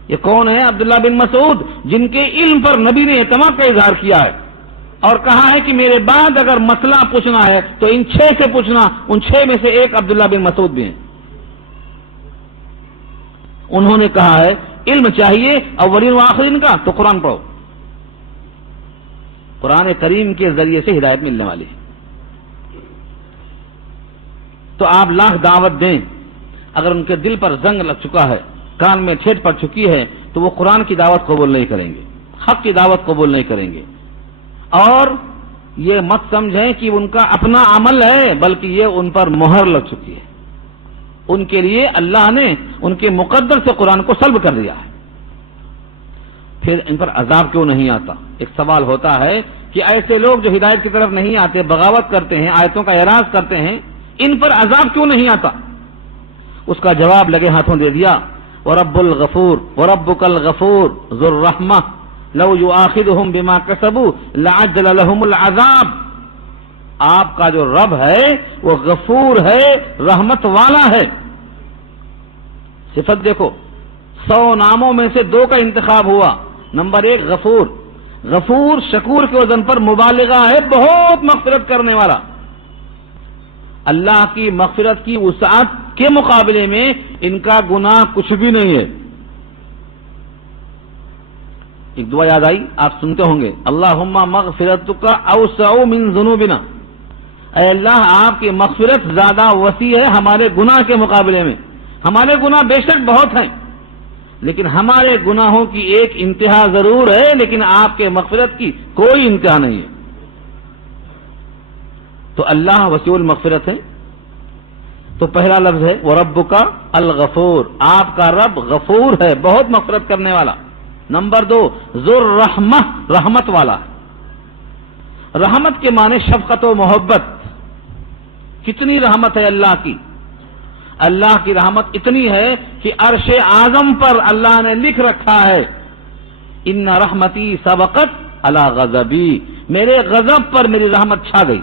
یہ کون ہے؟ عبداللہ بن مسعود، جن کے علم پر نبی نے اعتماد کا اظہار کیا ہے اور کہا ہے کہ میرے بعد اگر مسئلہ پوچھنا ہے تو ان 6 سے پوچھنا۔ ان 6 میں سے ایک عبداللہ بن مسعود بھی ہیں۔ انہوں نے کہا ہے علم چاہیے اولین و آخرین کا تو قرآن پڑھو۔ قرآن کریم کے ذریعے سے ہدایت ملنے والی ہے۔ تو آپ لاکھ دعوت دیں، اگر ان کے دل پر زنگ لگ چکا ہے، کان میں ٹھیٹ پڑ چکی ہے، تو وہ قرآن کی دعوت قبول نہیں کریں گے، حق کی دعوت قبول نہیں کریں گے۔ اور یہ مت سمجھیں کہ ان کا اپنا عمل ہے، بلکہ یہ ان پر مہر لگ چکی ہے۔ ان کے لیے اللہ نے ان کے مقدر سے قرآن کو سلب کر دیا ہے۔ پھر ان پر عذاب کیوں نہیں آتا؟ ایک سوال ہوتا ہے کہ ایسے لوگ جو ہدایت کی طرف نہیں آتے، بغاوت کرتے ہیں، آیتوں کا اعراض کرتے ہیں، ان پر عذاب کیوں نہیں آتا؟ اس کا جواب لگے ہاتھوں دے دیا، وَرَبُّ الْغَفُورُ وَرَبُّكَ الْغَفُورُ ذُو الرَّحْمَةِ لَوْ يُؤَاخِذُهُم بِمَا كَسَبُوا لَعَجَّلَ لَهُمُ الْعَذَابَ۔ آپ کا جو رب ہے وہ غفور ہے، رحمت والا ہے۔ صفت دیکھو، 100 ناموں میں سے 2 کا انتخاب ہوا۔ نمبر 1 غفور۔ غفور شکور کے وزن پر مبالغہ ہے، بہت مغفرت کرنے والا۔ اللہ کی مغفرت کی وسعت کے مقابلے میں ان کا گناہ کچھ بھی نہیں ہے۔ ایک دعا یاد آئی، آپ سنتے ہوں گے، اللہم مغفرتک اوسع من ذنوبنا۔ اے اللہ، آپ کی مغفرت زیادہ وسیع ہے ہمارے گناہ کے مقابلے میں۔ ہمارے گناہ بے شک بہت ہیں، لیکن ہمارے گناہوں کی ایک انتہا ضرور ہے، لیکن آپ کے مغفرت کی کوئی انتہا نہیں ہے۔ تو اللہ وسیع المغفرت ہے۔ تو پہلا لفظ ہے وَرَبُّكَ الْغَفُورُ، آپ کا رب غفور ہے، بہت مغفرت کرنے والا۔ نمبر 2 ذو الرحمہ، رحمت والا ہے۔ رحمت کے معنی شفقت و محبت۔ کتنی رحمت ہے اللہ کی! اللہ کی رحمت اتنی ہے کہ عرش اعظم پر اللہ نے لکھ رکھا ہے ان رحمتی سبقت علی غضبی، میرے غضب پر میری رحمت چھا گئی۔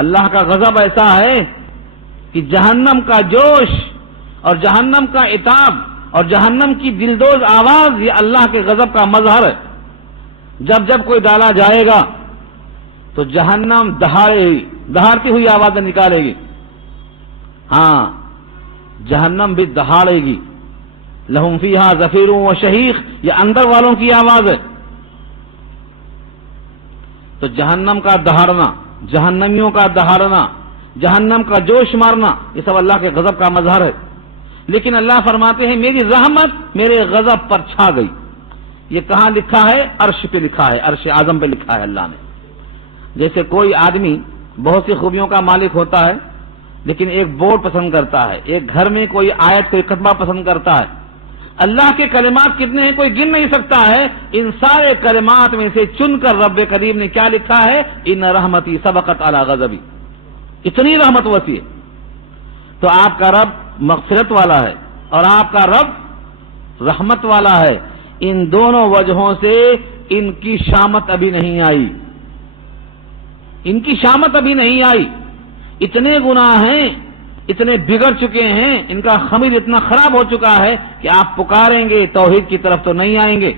اللہ کا غضب ایسا ہے کہ جہنم کا جوش اور جہنم کا عتاب اور جہنم کی دلدوز آواز یہ اللہ کے غضب کا مظہر ہے۔ جب جب کوئی ڈالا جائے گا تو جہنم دہاڑتی ہوئی آوازیں نکالے گی۔ ہاں، جہنم بھی دہاڑے گی۔ لہم فیہا زفیر و شہیق، یہ اندر والوں کی آواز ہے۔ تو جہنم کا دہاڑنا، جہنمیوں کا دہاڑنا، جہنم کا جوش مارنا، یہ سب اللہ کے غضب کا مظہر ہے۔ لیکن اللہ فرماتے ہیں میری رحمت میرے غضب پر چھا گئی۔ یہ کہاں لکھا ہے؟ عرش پہ لکھا ہے، عرش اعظم پہ لکھا ہے اللہ نے۔ جیسے کوئی آدمی بہت سی خوبیوں کا مالک ہوتا ہے، لیکن ایک بورڈ پسند کرتا ہے، ایک گھر میں کوئی آیت کوئی خطبہ پسند کرتا ہے۔ اللہ کے کلمات کتنے ہیں کوئی گن نہیں سکتا ہے۔ ان سارے کلمات میں سے چن کر رب کریم نے کیا لکھا ہے؟ ان رحمتی سبقت علی غضبی، اتنی رحمت وسیع ہے۔ تو آپ کا رب مغفرت والا ہے اور آپ کا رب رحمت والا ہے۔ ان دونوں وجہوں سے ان کی شامت ابھی نہیں آئی، ان کی شامت ابھی نہیں آئی، اتنے گناہ ہیں، اتنے بگڑ چکے ہیں، ان کا خمیر اتنا خراب ہو چکا ہے کہ آپ پکاریں گے توحید کی طرف تو نہیں آئیں گے۔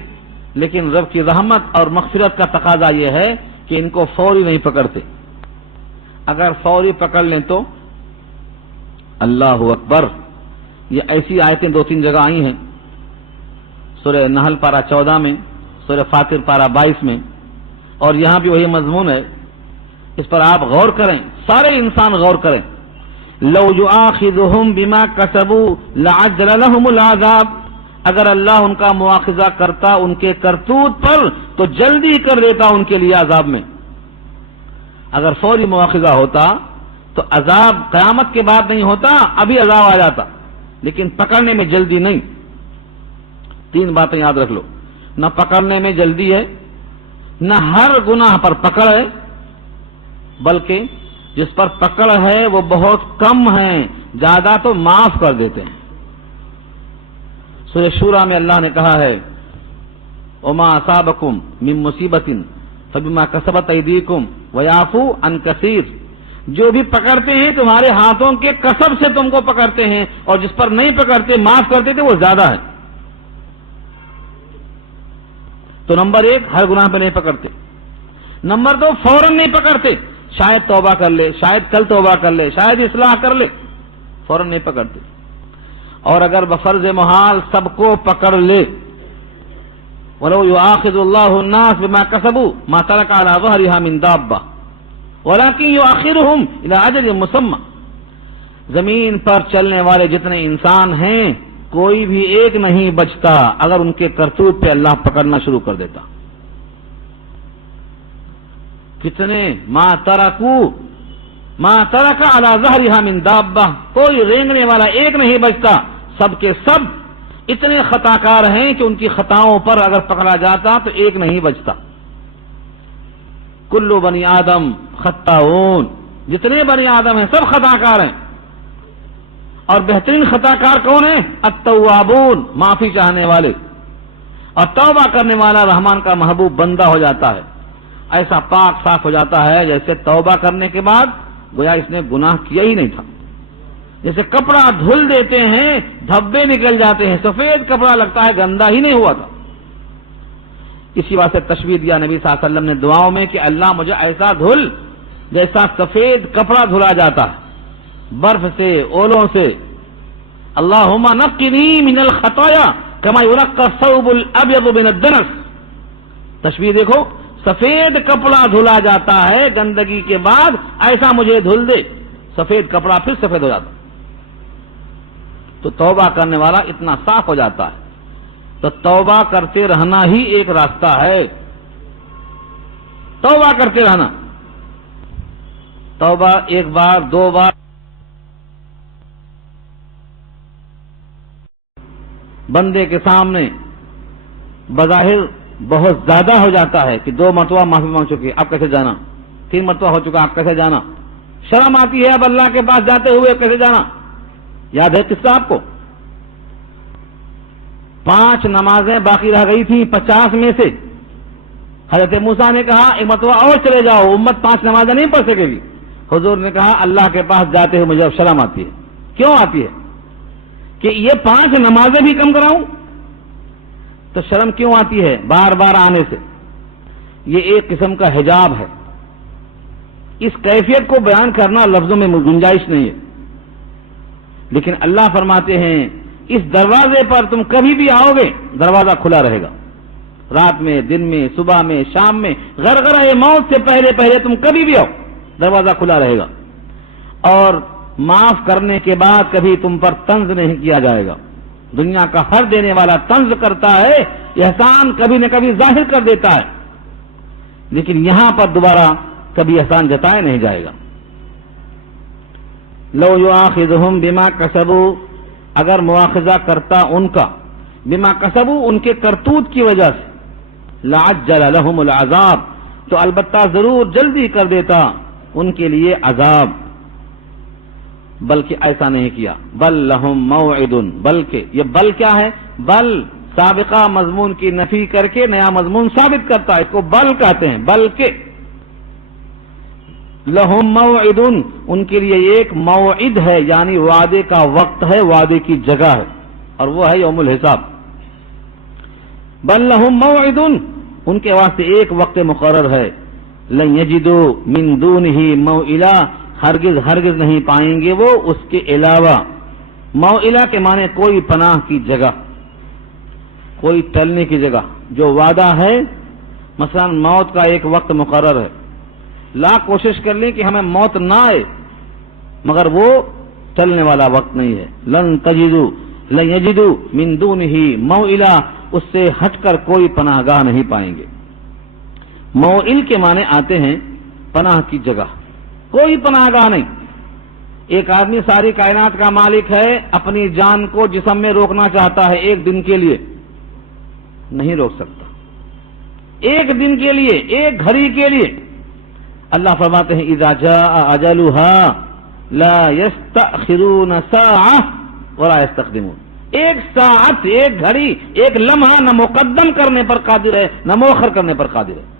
لیکن رب کی رحمت اور مغفرت کا تقاضا یہ ہے کہ ان کو فوری نہیں پکڑتے، اگر فوری پکڑ لیں تو اللہ اکبر۔ یہ ایسی آیتیں 2-3 جگہ آئی ہیں، سورہ نحل پارہ 14 میں، سورہ فاطر پارہ 22 میں، اور یہاں بھی وہی مضمون ہے۔ اس پر آپ غور کریں، سارے انسان غور کریں۔ لو یؤاخذہم بما کسبوا لعجل لهم العذاب، اگر اللہ ان کا مواخذہ کرتا ان کے کرتوت پر تو جلدی کر دیتا ان کے لیے عذاب میں۔ اگر فوری مواخذہ ہوتا تو عذاب قیامت کے بعد نہیں ہوتا، ابھی عذاب آ جاتا، لیکن پکڑنے میں جلدی نہیں۔ 3 باتیں یاد رکھ لو، نہ پکڑنے میں جلدی ہے، نہ ہر گناہ پر پکڑ ہے، بلکہ جس پر پکڑ ہے وہ بہت کم ہے، زیادہ تو معاف کر دیتے ہیں۔ سورہ شورى میں اللہ نے کہا ہے وما اصابکم من مصیبت فبما کسبت ایدیکم ویعفو عن کثیر، جو بھی پکڑتے ہیں تمہارے ہاتھوں کے کسب سے تم کو پکڑتے ہیں، اور جس پر نہیں پکڑتے معاف کر دیتے وہ زیادہ ہے۔ تو نمبر 1 ہر گناہ پہ نہیں پکڑتے، نمبر 2 فوراً نہیں پکڑتے، شاید توبہ کر لے، شاید کل توبہ کر لے، شاید اصلاح کر لے، فوراً نہیں پکڑتے۔ اور اگر بفرض محال سب کو پکڑ لے، وَلَوْ يُؤَاخِذُ اللَّهُ النَّاسَ بِمَا كَسَبُوا مَا تَرَكَ عَلَى ظَهْرِهَا مِن دَابَّةٍ وَلَكِنْ يُؤَخِّرُهُمْ إِلَى أَجَلٍ مُّسَمًّى، زمین پر چلنے والے جتنے انسان ہیں کوئی بھی ایک نہیں بچتا اگر ان کے کرتوت پہ اللہ پکڑنا شروع کر دیتا۔ کتنے ما ترک علی ظہرها من دابہ، کوئی رینگنے والا ایک نہیں بچتا، سب کے سب اتنے خطاکار ہیں کہ ان کی خطاؤں پر اگر پکڑا جاتا تو ایک نہیں بچتا۔ کل بنی آدم خطاؤن، جتنے بنی آدم ہیں سب خطاکار ہیں، اور بہترین خطاکار کون ہیں؟ التوابون، معافی چاہنے والے، اور توبہ کرنے والا رحمان کا محبوب بندہ ہو جاتا ہے، ایسا پاک صاف ہو جاتا ہے جیسے توبہ کرنے کے بعد گویا اس نے گناہ کیا ہی نہیں تھا۔ جیسے کپڑا دھل دیتے ہیں دھبے نکل جاتے ہیں، سفید کپڑا لگتا ہے گندا ہی نہیں ہوا تھا۔ اسی بات سے تشبیہ دیا نبی صلی اللہ علیہ وسلم نے دعاؤں میں کہ اللہ مجھے ایسا دھل جیسا سفید کپڑا دھلا جاتا ہے برف سے، اولوں سے۔ اللہم نقنی من الخطایا کما ينقى الثوب الابيض من الدنس، تشبیہ دیکھو، سفید کپڑا دھلا جاتا ہے گندگی کے بعد، ایسا مجھے دھل دے، سفید کپڑا پھر سفید ہو جاتا۔ تو توبہ کرنے والا اتنا صاف ہو جاتا ہے۔ تو توبہ کرتے رہنا ہی ایک راستہ ہے، توبہ کرتے رہنا۔ توبہ 1 بار 2 بار بندے کے سامنے بظاہر بہت زیادہ ہو جاتا ہے کہ 2 مرتبہ معافی مانگ چکے، اب کیسے جانا، 3 مرتبہ ہو چکا، اب کیسے جانا، شرم آتی ہے اب اللہ کے پاس جاتے ہوئے کیسے جانا۔ یاد ہے قصہ آپ کو؟ 5 نمازیں باقی رہ گئی تھیں 50 میں سے، حضرت موسیٰ نے کہا 1 مرتبہ اور چلے جاؤ، امت 5 نمازیں نہیں پڑھ سکے گی۔ حضور نے کہا اللہ کے پاس جاتے ہوئے مجھے اب شرم آتی ہے۔ کیوں آتی ہے؟ کہ یہ 5 نمازیں بھی کم کراؤں؟ تو شرم کیوں آتی ہے بار بار آنے سے؟ یہ ایک قسم کا حجاب ہے، اس کیفیت کو بیان کرنا لفظوں میں گنجائش نہیں ہے، لیکن اللہ فرماتے ہیں اس دروازے پر تم کبھی بھی آؤ گے دروازہ کھلا رہے گا، رات میں، دن میں، صبح میں، شام میں، غرغرہ موت سے پہلے پہلے تم کبھی بھی آؤ دروازہ کھلا رہے گا، اور معاف کرنے کے بعد کبھی تم پر طنز نہیں کیا جائے گا۔ دنیا کا ہر دینے والا طنز کرتا ہے، احسان کبھی نہ کبھی ظاہر کر دیتا ہے، لیکن یہاں پر دوبارہ کبھی احسان جتایا نہیں جائے گا۔ لو یؤاخذہم بما کسبوا، اگر مواخذہ کرتا ان کا، بما کسبوا ان کے کرتوت کی وجہ سے، لعجل لهم العذاب تو البتہ ضرور جلدی کر دیتا ان کے لیے عذاب، بلکہ ایسا نہیں کیا۔ بل لهم موعد، بلکہ یہ بل کیا ہے؟ بل سابقہ مضمون کی نفی کر کے نیا مضمون ثابت کرتا ہے، اس کو بل کہتے ہیں، بلکہ لہم موعد، ان کے لیے ایک موعد ہے، یعنی وعدے کا وقت ہے، وعدے کی جگہ ہے، اور وہ ہے یوم الحساب۔ بل لہم موعد، ان کے واسطے ایک وقت مقرر ہے، لن یجدوا من دونہ موئلا، ہرگز ہرگز نہیں پائیں گے وہ اس کے علاوہ، موئلہ کے معنی کوئی پناہ کی جگہ، کوئی ٹلنے کی جگہ۔ جو وعدہ ہے، مثلا موت کا ایک وقت مقرر ہے، لاکھ کوشش کر لیں کہ ہمیں موت نہ آئے، مگر وہ ٹلنے والا وقت نہیں ہے۔ لن یجدوا من دونہ موئلا، اس سے ہٹ کر کوئی پناہ گاہ نہیں پائیں گے۔ موئل کے معنی آتے ہیں پناہ کی جگہ، کوئی پناہ گاہ نہیں۔ ایک آدمی ساری کائنات کا مالک ہے، اپنی جان کو جسم میں روکنا چاہتا ہے ایک دن کے لیے، نہیں روک سکتا، ایک دن کے لیے، ایک گھڑی کے لیے۔ اللہ فرماتے ہیں اذا جاء اجلها لا يستأخرون ساعة ولا يستقدمون، ایک ساعت، ایک گھڑی، ایک لمحہ نہ مقدم کرنے پر قادر ہے نہ مؤخر کرنے پر قادر ہے۔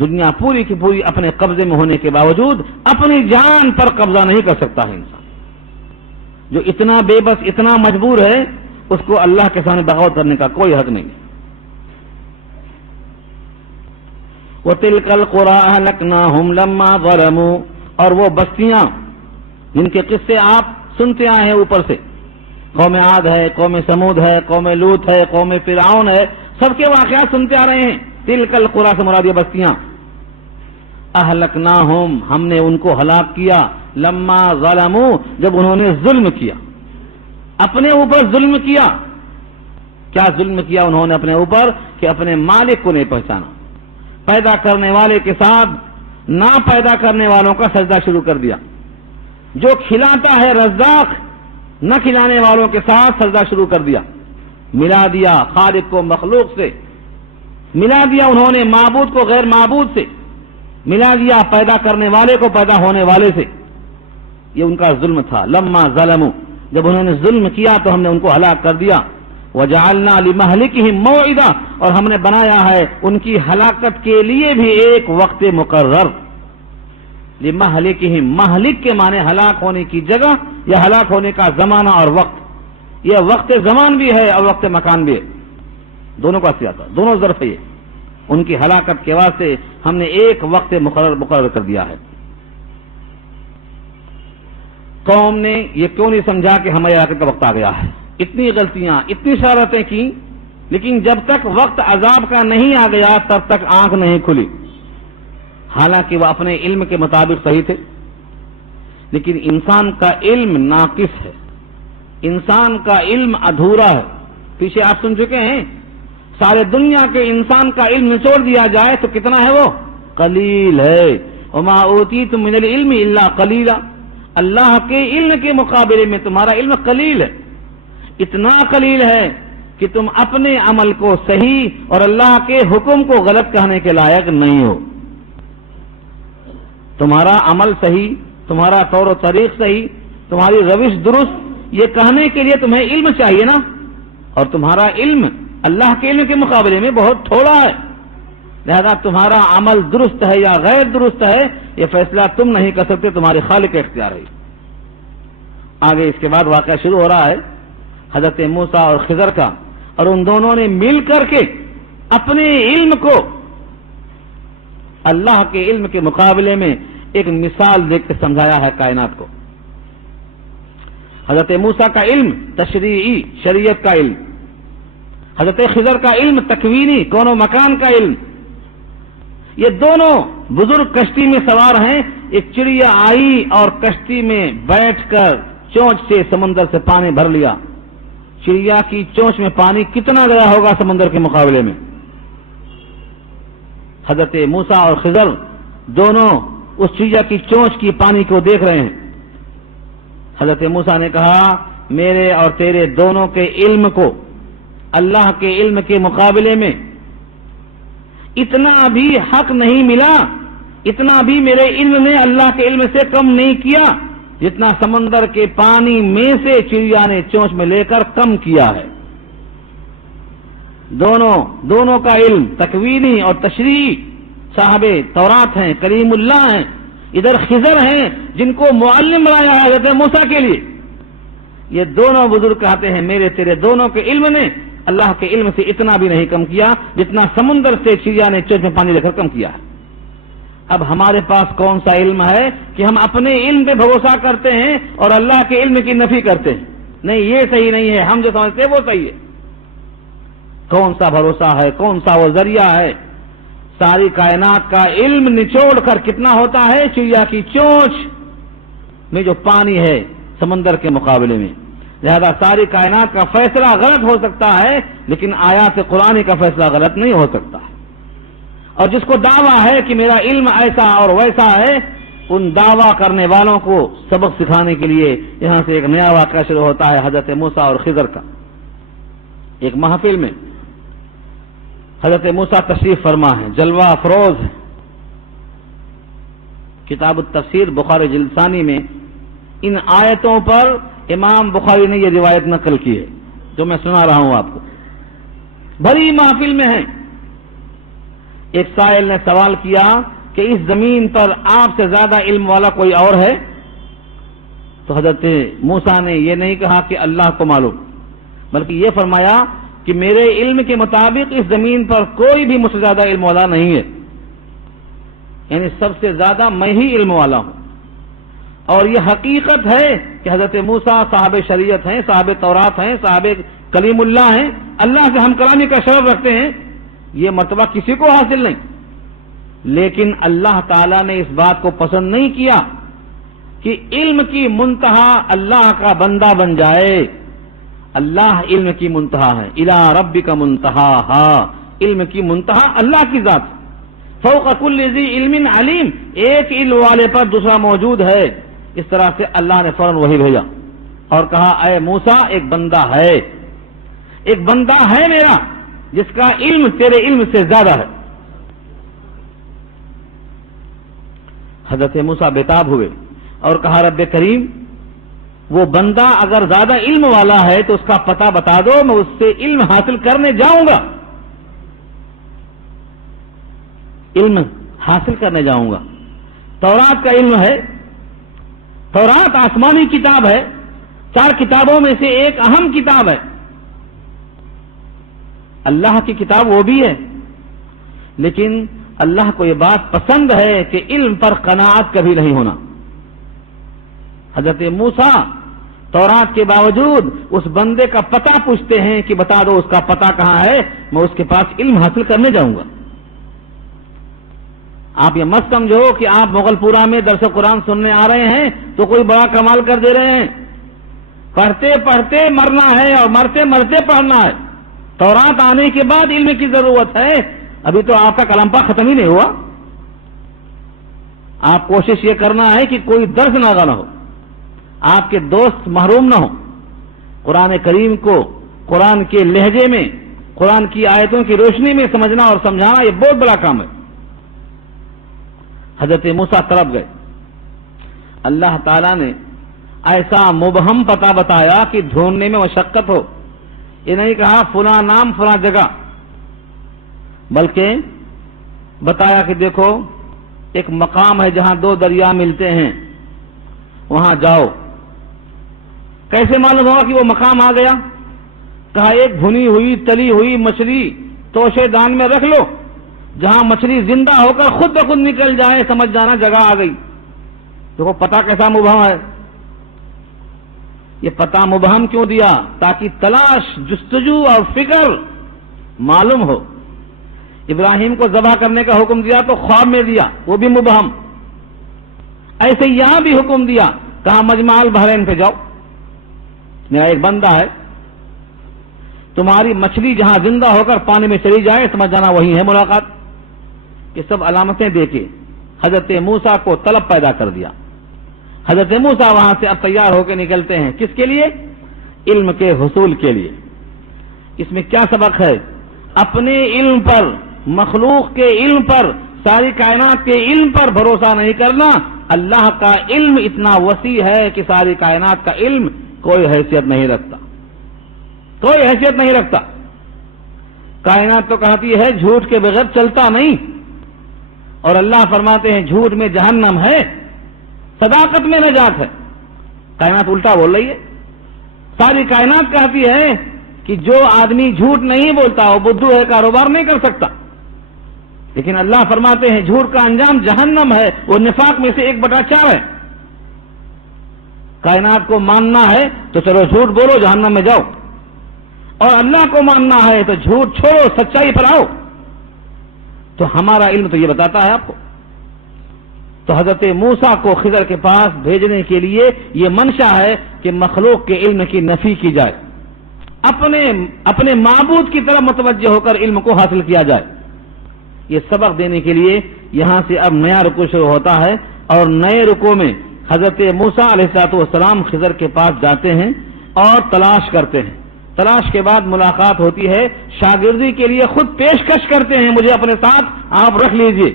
دنیا پوری کی پوری اپنے قبضے میں ہونے کے باوجود اپنی جان پر قبضہ نہیں کر سکتا ہے انسان۔ جو اتنا بے بس، اتنا مجبور ہے، اس کو اللہ کے سامنے بغاوت کرنے کا کوئی حق نہیں ہے۔ وَتِلْكَ الْقُرَىٰ أَهْلَكْنَاهُمْ لَمَّا ظَلَمُوا، اور وہ بستیاں جن کے قصے آپ سنتے آئے ہیں اوپر سے، قوم عاد ہے، قوم سمود ہے، قوم لوط ہے، قوم فرعون ہے، سب کے واقعات سنتے آ رہے ہیں۔ تلک القریٰ سے مراد یہ بستیاں، اہلکناہم، ہم نے ان کو ہلاک کیا، لما ظلموا، جب انہوں نے ظلم کیا، اپنے اوپر ظلم کیا۔ کیا ظلم کیا انہوں نے اپنے اوپر؟ کہ اپنے مالک کو نہیں پہچانا، پیدا کرنے والے کے ساتھ نہ پیدا کرنے والوں کا سجدہ شروع کر دیا۔ جو کھلاتا ہے رزاق، نہ کھلانے والوں کے ساتھ سجدہ شروع کر دیا، ملا دیا خالق کو مخلوق سے، ملا دیا انہوں نے معبود کو غیر معبود سے، ملا دیا پیدا کرنے والے کو پیدا ہونے والے سے۔ یہ ان کا ظلم تھا۔ لما ظلموا، جب انہوں نے ظلم کیا تو ہم نے ان کو ہلاک کر دیا۔ وجعلنا لمہلکہم موعدا، اور ہم نے بنایا ہے ان کی ہلاکت کے لیے بھی ایک وقت مقرر۔ لمہلکہم، مہلک کے معنی ہلاک ہونے کی جگہ یا ہلاک ہونے کا زمانہ اور وقت۔ یہ وقت زمان بھی ہے اور وقت مکان بھی ہے، دونوں کا سیاق، دونوں ظرف ہے یہ۔ ان کی ہلاکت کے واسطے ہم نے ایک وقت مقرر کر دیا ہے۔ قوم نے یہ کیوں نہیں سمجھا کہ ہماری ہلاکت کا وقت آ گیا ہے؟ اتنی غلطیاں، اتنی شرارتیں کی، لیکن جب تک وقت عذاب کا نہیں آ گیا تب تک آنکھ نہیں کھلی۔ حالانکہ وہ اپنے علم کے مطابق صحیح تھے، لیکن انسان کا علم ناقص ہے، انسان کا علم ادھورا ہے۔ پیچھے آپ سن چکے ہیں، سارے دنیا کے انسان کا علم نچوڑ دیا جائے تو کتنا ہے؟ وہ قلیل ہے۔ وما اوتیتم من العلم الا قلیلا، اللہ کے علم کے مقابلے میں تمہارا علم قلیل ہے، اتنا قلیل ہے کہ تم اپنے عمل کو صحیح اور اللہ کے حکم کو غلط کہنے کے لائق نہیں ہو۔ تمہارا عمل صحیح، تمہارا طور و طریق صحیح، تمہاری روش درست، یہ کہنے کے لیے تمہیں علم چاہیے نا، اور تمہارا علم اللہ کے علم کے مقابلے میں بہت تھوڑا ہے۔ لہذا تمہارا عمل درست ہے یا غیر درست ہے، یہ فیصلہ تم نہیں کر سکتے، تمہارے خالق کا اختیار ہے۔ آگے اس کے بعد واقعہ شروع ہو رہا ہے حضرت موسیٰ اور خضر کا، اور ان دونوں نے مل کر کے اپنے علم کو اللہ کے علم کے مقابلے میں ایک مثال دے کے سمجھایا ہے کائنات کو۔ حضرت موسیٰ کا علم تشریعی، شریعت کا علم، حضرت خضر کا علم تکوینی، کون و مکان کا علم۔ یہ دونوں بزرگ کشتی میں سوار ہیں، ایک چڑیا آئی اور کشتی میں بیٹھ کر چونچ سے سمندر سے پانی بھر لیا۔ چڑیا کی چونچ میں پانی کتنا گیا ہوگا سمندر کے مقابلے میں؟ حضرت موسیٰ اور خضر دونوں اس چڑیا کی چونچ کی پانی کو دیکھ رہے ہیں۔ حضرت موسیٰ نے کہا میرے اور تیرے دونوں کے علم کو اللہ کے علم کے مقابلے میں اتنا بھی حق نہیں ملا، اتنا بھی میرے علم نے اللہ کے علم سے کم نہیں کیا جتنا سمندر کے پانی میں سے چڑیا نے چونچ میں لے کر کم کیا ہے. دونوں کا علم تکوینی اور تشریعی صاحب تورات ہیں، کلیم اللہ ہیں. ادھر خضر ہیں جن کو معلم بنایا ہے حضرت موسیٰ کے لیے. یہ دونوں بزرگ کہتے ہیں میرے تیرے دونوں کے علم نے اللہ کے علم سے اتنا بھی نہیں کم کیا جتنا سمندر سے چڑیا نے چونچ میں پانی لے کر کم کیا ہے. اب ہمارے پاس کون سا علم ہے کہ ہم اپنے علم پہ بھروسہ کرتے ہیں اور اللہ کے علم کی نفی کرتے ہیں؟ نہیں، یہ صحیح نہیں ہے. ہم جو سمجھتے ہیں وہ صحیح ہے. کون سا بھروسہ ہے، کون سا وہ ذریعہ ہے؟ ساری کائنات کا علم نچوڑ کر کتنا ہوتا ہے چڑیا کی چونچ میں جو پانی ہے سمندر کے مقابلے میں. لہذا ساری کائنات کا فیصلہ غلط ہو سکتا ہے لیکن آیات قرآن کا فیصلہ غلط نہیں ہو سکتا. اور جس کو دعویٰ ہے کہ میرا علم ایسا اور ویسا ہے، ان دعویٰ کرنے والوں کو سبق سکھانے کے لیے یہاں سے ایک نیا واقعہ شروع ہوتا ہے حضرت موسیٰ اور خضر کا. ایک محفل میں حضرت موسیٰ تشریف فرما ہے، جلوہ افروز ہے. کتاب التفسیر بخاری جلد ثانی میں ان آیتوں پر امام بخاری نے یہ روایت نقل کی ہے جو میں سنا رہا ہوں آپ کو. بڑی محفل میں ہے. ایک سائل نے سوال کیا کہ اس زمین پر آپ سے زیادہ علم والا کوئی اور ہے؟ تو حضرت موسیٰ نے یہ نہیں کہا کہ اللہ کو معلوم، بلکہ یہ فرمایا کہ میرے علم کے مطابق اس زمین پر کوئی بھی مجھ سے زیادہ علم والا نہیں ہے، یعنی سب سے زیادہ میں ہی علم والا ہوں. اور یہ حقیقت ہے کہ حضرت موسیٰ صاحب شریعت ہیں، صاحب تورات ہیں، صاحب کلیم اللہ ہیں، اللہ سے ہم کلامی کا شرف رکھتے ہیں. یہ مرتبہ کسی کو حاصل نہیں، لیکن اللہ تعالیٰ نے اس بات کو پسند نہیں کیا کہ علم کی منتہا اللہ کا بندہ بن جائے. اللہ علم کی منتہا ہے، الی ربک منتہاہا، علم کی منتہا اللہ کی ذات. فوق کل ذی علم علیم، ایک علم والے پر دوسرا موجود ہے. اس طرح سے اللہ نے فوراً وحی بھیجا اور کہا اے موسیٰ ایک بندہ ہے، ایک بندہ ہے میرا جس کا علم تیرے علم سے زیادہ ہے. حضرت موسیٰ بےتاب ہوئے اور کہا رب کریم وہ بندہ اگر زیادہ علم والا ہے تو اس کا پتہ بتا دو، میں اس سے علم حاصل کرنے جاؤں گا، علم حاصل کرنے جاؤں گا. تورات کا علم ہے، تورات آسمانی کتاب ہے، 4 کتابوں میں سے ایک اہم کتاب ہے. اللہ کی کتاب وہ بھی ہے، لیکن اللہ کو یہ بات پسند ہے کہ علم پر قناعت کبھی نہیں ہونا. حضرت موسیٰ تورات کے باوجود اس بندے کا پتہ پوچھتے ہیں کہ بتا دو اس کا پتہ کہاں ہے، میں اس کے پاس علم حاصل کرنے جاؤں گا. آپ یہ مت سمجھو کہ آپ مغل پورہ میں درس قرآن سننے آ رہے ہیں تو کوئی بڑا کمال کر دے رہے ہیں. پڑھتے پڑھتے مرنا ہے اور مرتے مرتے پڑھنا ہے. تورات آنے کے بعد علم کی ضرورت ہے، ابھی تو آپ کا کلام پاک ختم ہی نہیں ہوا. آپ کوشش یہ کرنا ہے کہ کوئی درس نہ ہو، آپ کے دوست محروم نہ ہو. قرآن کریم کو قرآن کے لہجے میں، قرآن کی آیتوں کی روشنی میں سمجھنا اور سمجھانا یہ بہت بڑا کام ہے. حضرت موسیٰ طرف گئے. اللہ تعالیٰ نے ایسا مبہم پتہ بتایا کہ ڈھونڈنے میں مشقت ہو. یہ نہیں کہا فلاں نام فلاں جگہ، بلکہ بتایا کہ دیکھو ایک مقام ہے جہاں 2 دریا ملتے ہیں، وہاں جاؤ. کیسے معلوم ہوا کہ وہ مقام آ گیا؟ کہا ایک بھنی ہوئی تلی ہوئی مچھلی توشے دان میں رکھ لو، جہاں مچھلی زندہ ہو کر خود بخود نکل جائے سمجھ جانا جگہ آ گئی. دیکھو پتہ کیسا مبہم ہے. یہ پتہ مبہم کیوں دیا؟ تاکہ تلاش، جستجو اور فکر معلوم ہو. ابراہیم کو ذبح کرنے کا حکم دیا تو خواب میں دیا، وہ بھی مبہم. ایسے یہاں بھی حکم دیا، کہا مجمع البحرین پہ جاؤ، میرا ایک بندہ ہے، تمہاری مچھلی جہاں زندہ ہو کر پانی میں چلی جائے سمجھ جانا وہی ہے ملاقات. یہ سب علامتیں دے کے حضرت موسیٰ کو طلب پیدا کر دیا. حضرت موسیٰ وہاں سے اب تیار ہو کے نکلتے ہیں، کس کے لیے؟ علم کے حصول کے لیے. اس میں کیا سبق ہے؟ اپنے علم پر، مخلوق کے علم پر ساری کائنات کے علم پر بھروسہ نہیں کرنا. اللہ کا علم اتنا وسیع ہے کہ ساری کائنات کا علم کوئی حیثیت نہیں رکھتا, کوئی حیثیت نہیں رکھتا. کائنات تو کہتی ہے جھوٹ کے بغیر چلتا نہیں, اور اللہ فرماتے ہیں جھوٹ میں جہنم ہے, صداقت میں نجات ہے. کائنات الٹا بول رہی ہے. ساری کائنات کہتی ہے کہ جو آدمی جھوٹ نہیں بولتا وہ بدھو ہے, کاروبار نہیں کر سکتا. لیکن اللہ فرماتے ہیں جھوٹ کا انجام جہنم ہے, وہ نفاق میں سے 1/4 ہے. کائنات کو ماننا ہے تو چلو جھوٹ بولو, جہنم میں جاؤ, اور اللہ کو ماننا ہے تو جھوٹ چھوڑو, سچائی پر آؤ. تو ہمارا علم تو یہ بتاتا ہے آپ کو. تو حضرت موسیٰ کو خضر کے پاس بھیجنے کے لیے یہ منشا ہے کہ مخلوق کے علم کی نفی کی جائے, اپنے معبود کی طرف متوجہ ہو کر علم کو حاصل کیا جائے. یہ سبق دینے کے لیے یہاں سے اب نیا رکوع شروع ہوتا ہے, اور نئے رکوع میں حضرت موسیٰ علیہ السلام خضر کے پاس جاتے ہیں اور تلاش کرتے ہیں. تلاش کے بعد ملاقات ہوتی ہے, شاگردی کے لیے خود پیشکش کرتے ہیں, مجھے اپنے ساتھ آپ رکھ لیجئے.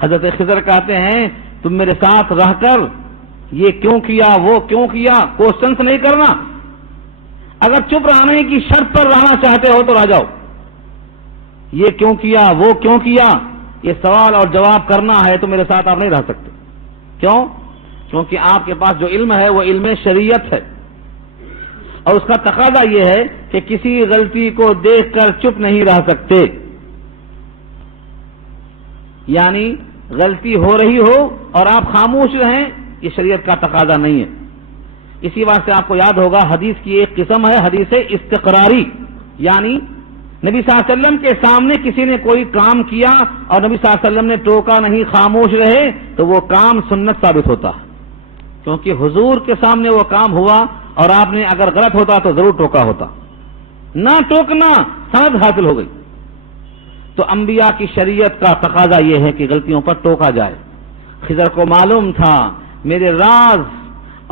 حضرت خضر کہتے ہیں تم میرے ساتھ رہ کر یہ کیوں کیا, وہ کیوں کیا, کوشچنس نہیں کرنا. اگر چپ رہنے کی شرط پر رہنا چاہتے ہو تو رہ جاؤ. یہ کیوں کیا, وہ کیوں کیا, یہ سوال اور جواب کرنا ہے تو میرے ساتھ آپ نہیں رہ سکتے. کیوں؟ کیونکہ آپ کے پاس جو علم ہے وہ علم شریعت ہے, اور اس کا تقاضا یہ ہے کہ کسی غلطی کو دیکھ کر چپ نہیں رہ سکتے. یعنی غلطی ہو رہی ہو اور آپ خاموش رہیں, یہ شریعت کا تقاضا نہیں ہے. اسی واسطے آپ کو یاد ہوگا حدیث کی ایک قسم ہے حدیث استقراری, یعنی نبی صلی اللہ علیہ وسلم کے سامنے کسی نے کوئی کام کیا اور نبی صلی اللہ علیہ وسلم نے ٹوکا نہیں, خاموش رہے, تو وہ کام سنت ثابت ہوتا ہے. کیونکہ حضور کے سامنے وہ کام ہوا اور آپ نے اگر غلط ہوتا تو ضرور ٹوکا ہوتا. نہ ٹوکنا سند حاصل ہو گئی. تو انبیاء کی شریعت کا تقاضا یہ ہے کہ غلطیوں پر ٹوکا جائے. خضر کو معلوم تھا میرے راز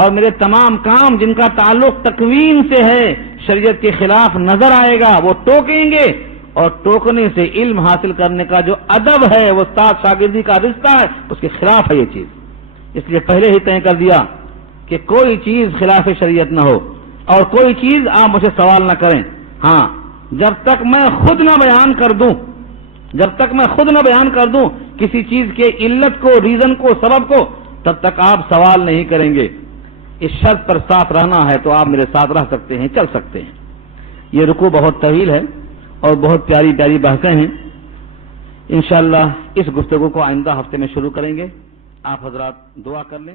اور میرے تمام کام جن کا تعلق تکوین سے ہے شریعت کے خلاف نظر آئے گا, وہ ٹوکیں گے, اور ٹوکنے سے علم حاصل کرنے کا جو ادب ہے, وہ استاد شاگردی کا رشتہ ہے, اس کے خلاف ہے یہ چیز. اس لیے پہلے ہی طے کر دیا کہ کوئی چیز خلاف شریعت نہ ہو, اور کوئی چیز آپ مجھے سوال نہ کریں. ہاں, جب تک میں خود نہ بیان کر دوں کسی چیز کے علت کو, ریزن کو, سبب کو, تب تک آپ سوال نہیں کریں گے. اس شرط پر ساتھ رہنا ہے تو آپ میرے ساتھ رہ سکتے ہیں, چل سکتے ہیں. یہ رکوع بہت طویل ہے اور بہت پیاری پیاری بحثیں ہیں. انشاءاللہ اس گفتگو کو آئندہ ہفتے میں شروع کریں گے. آپ حضرات دعا کر لیں.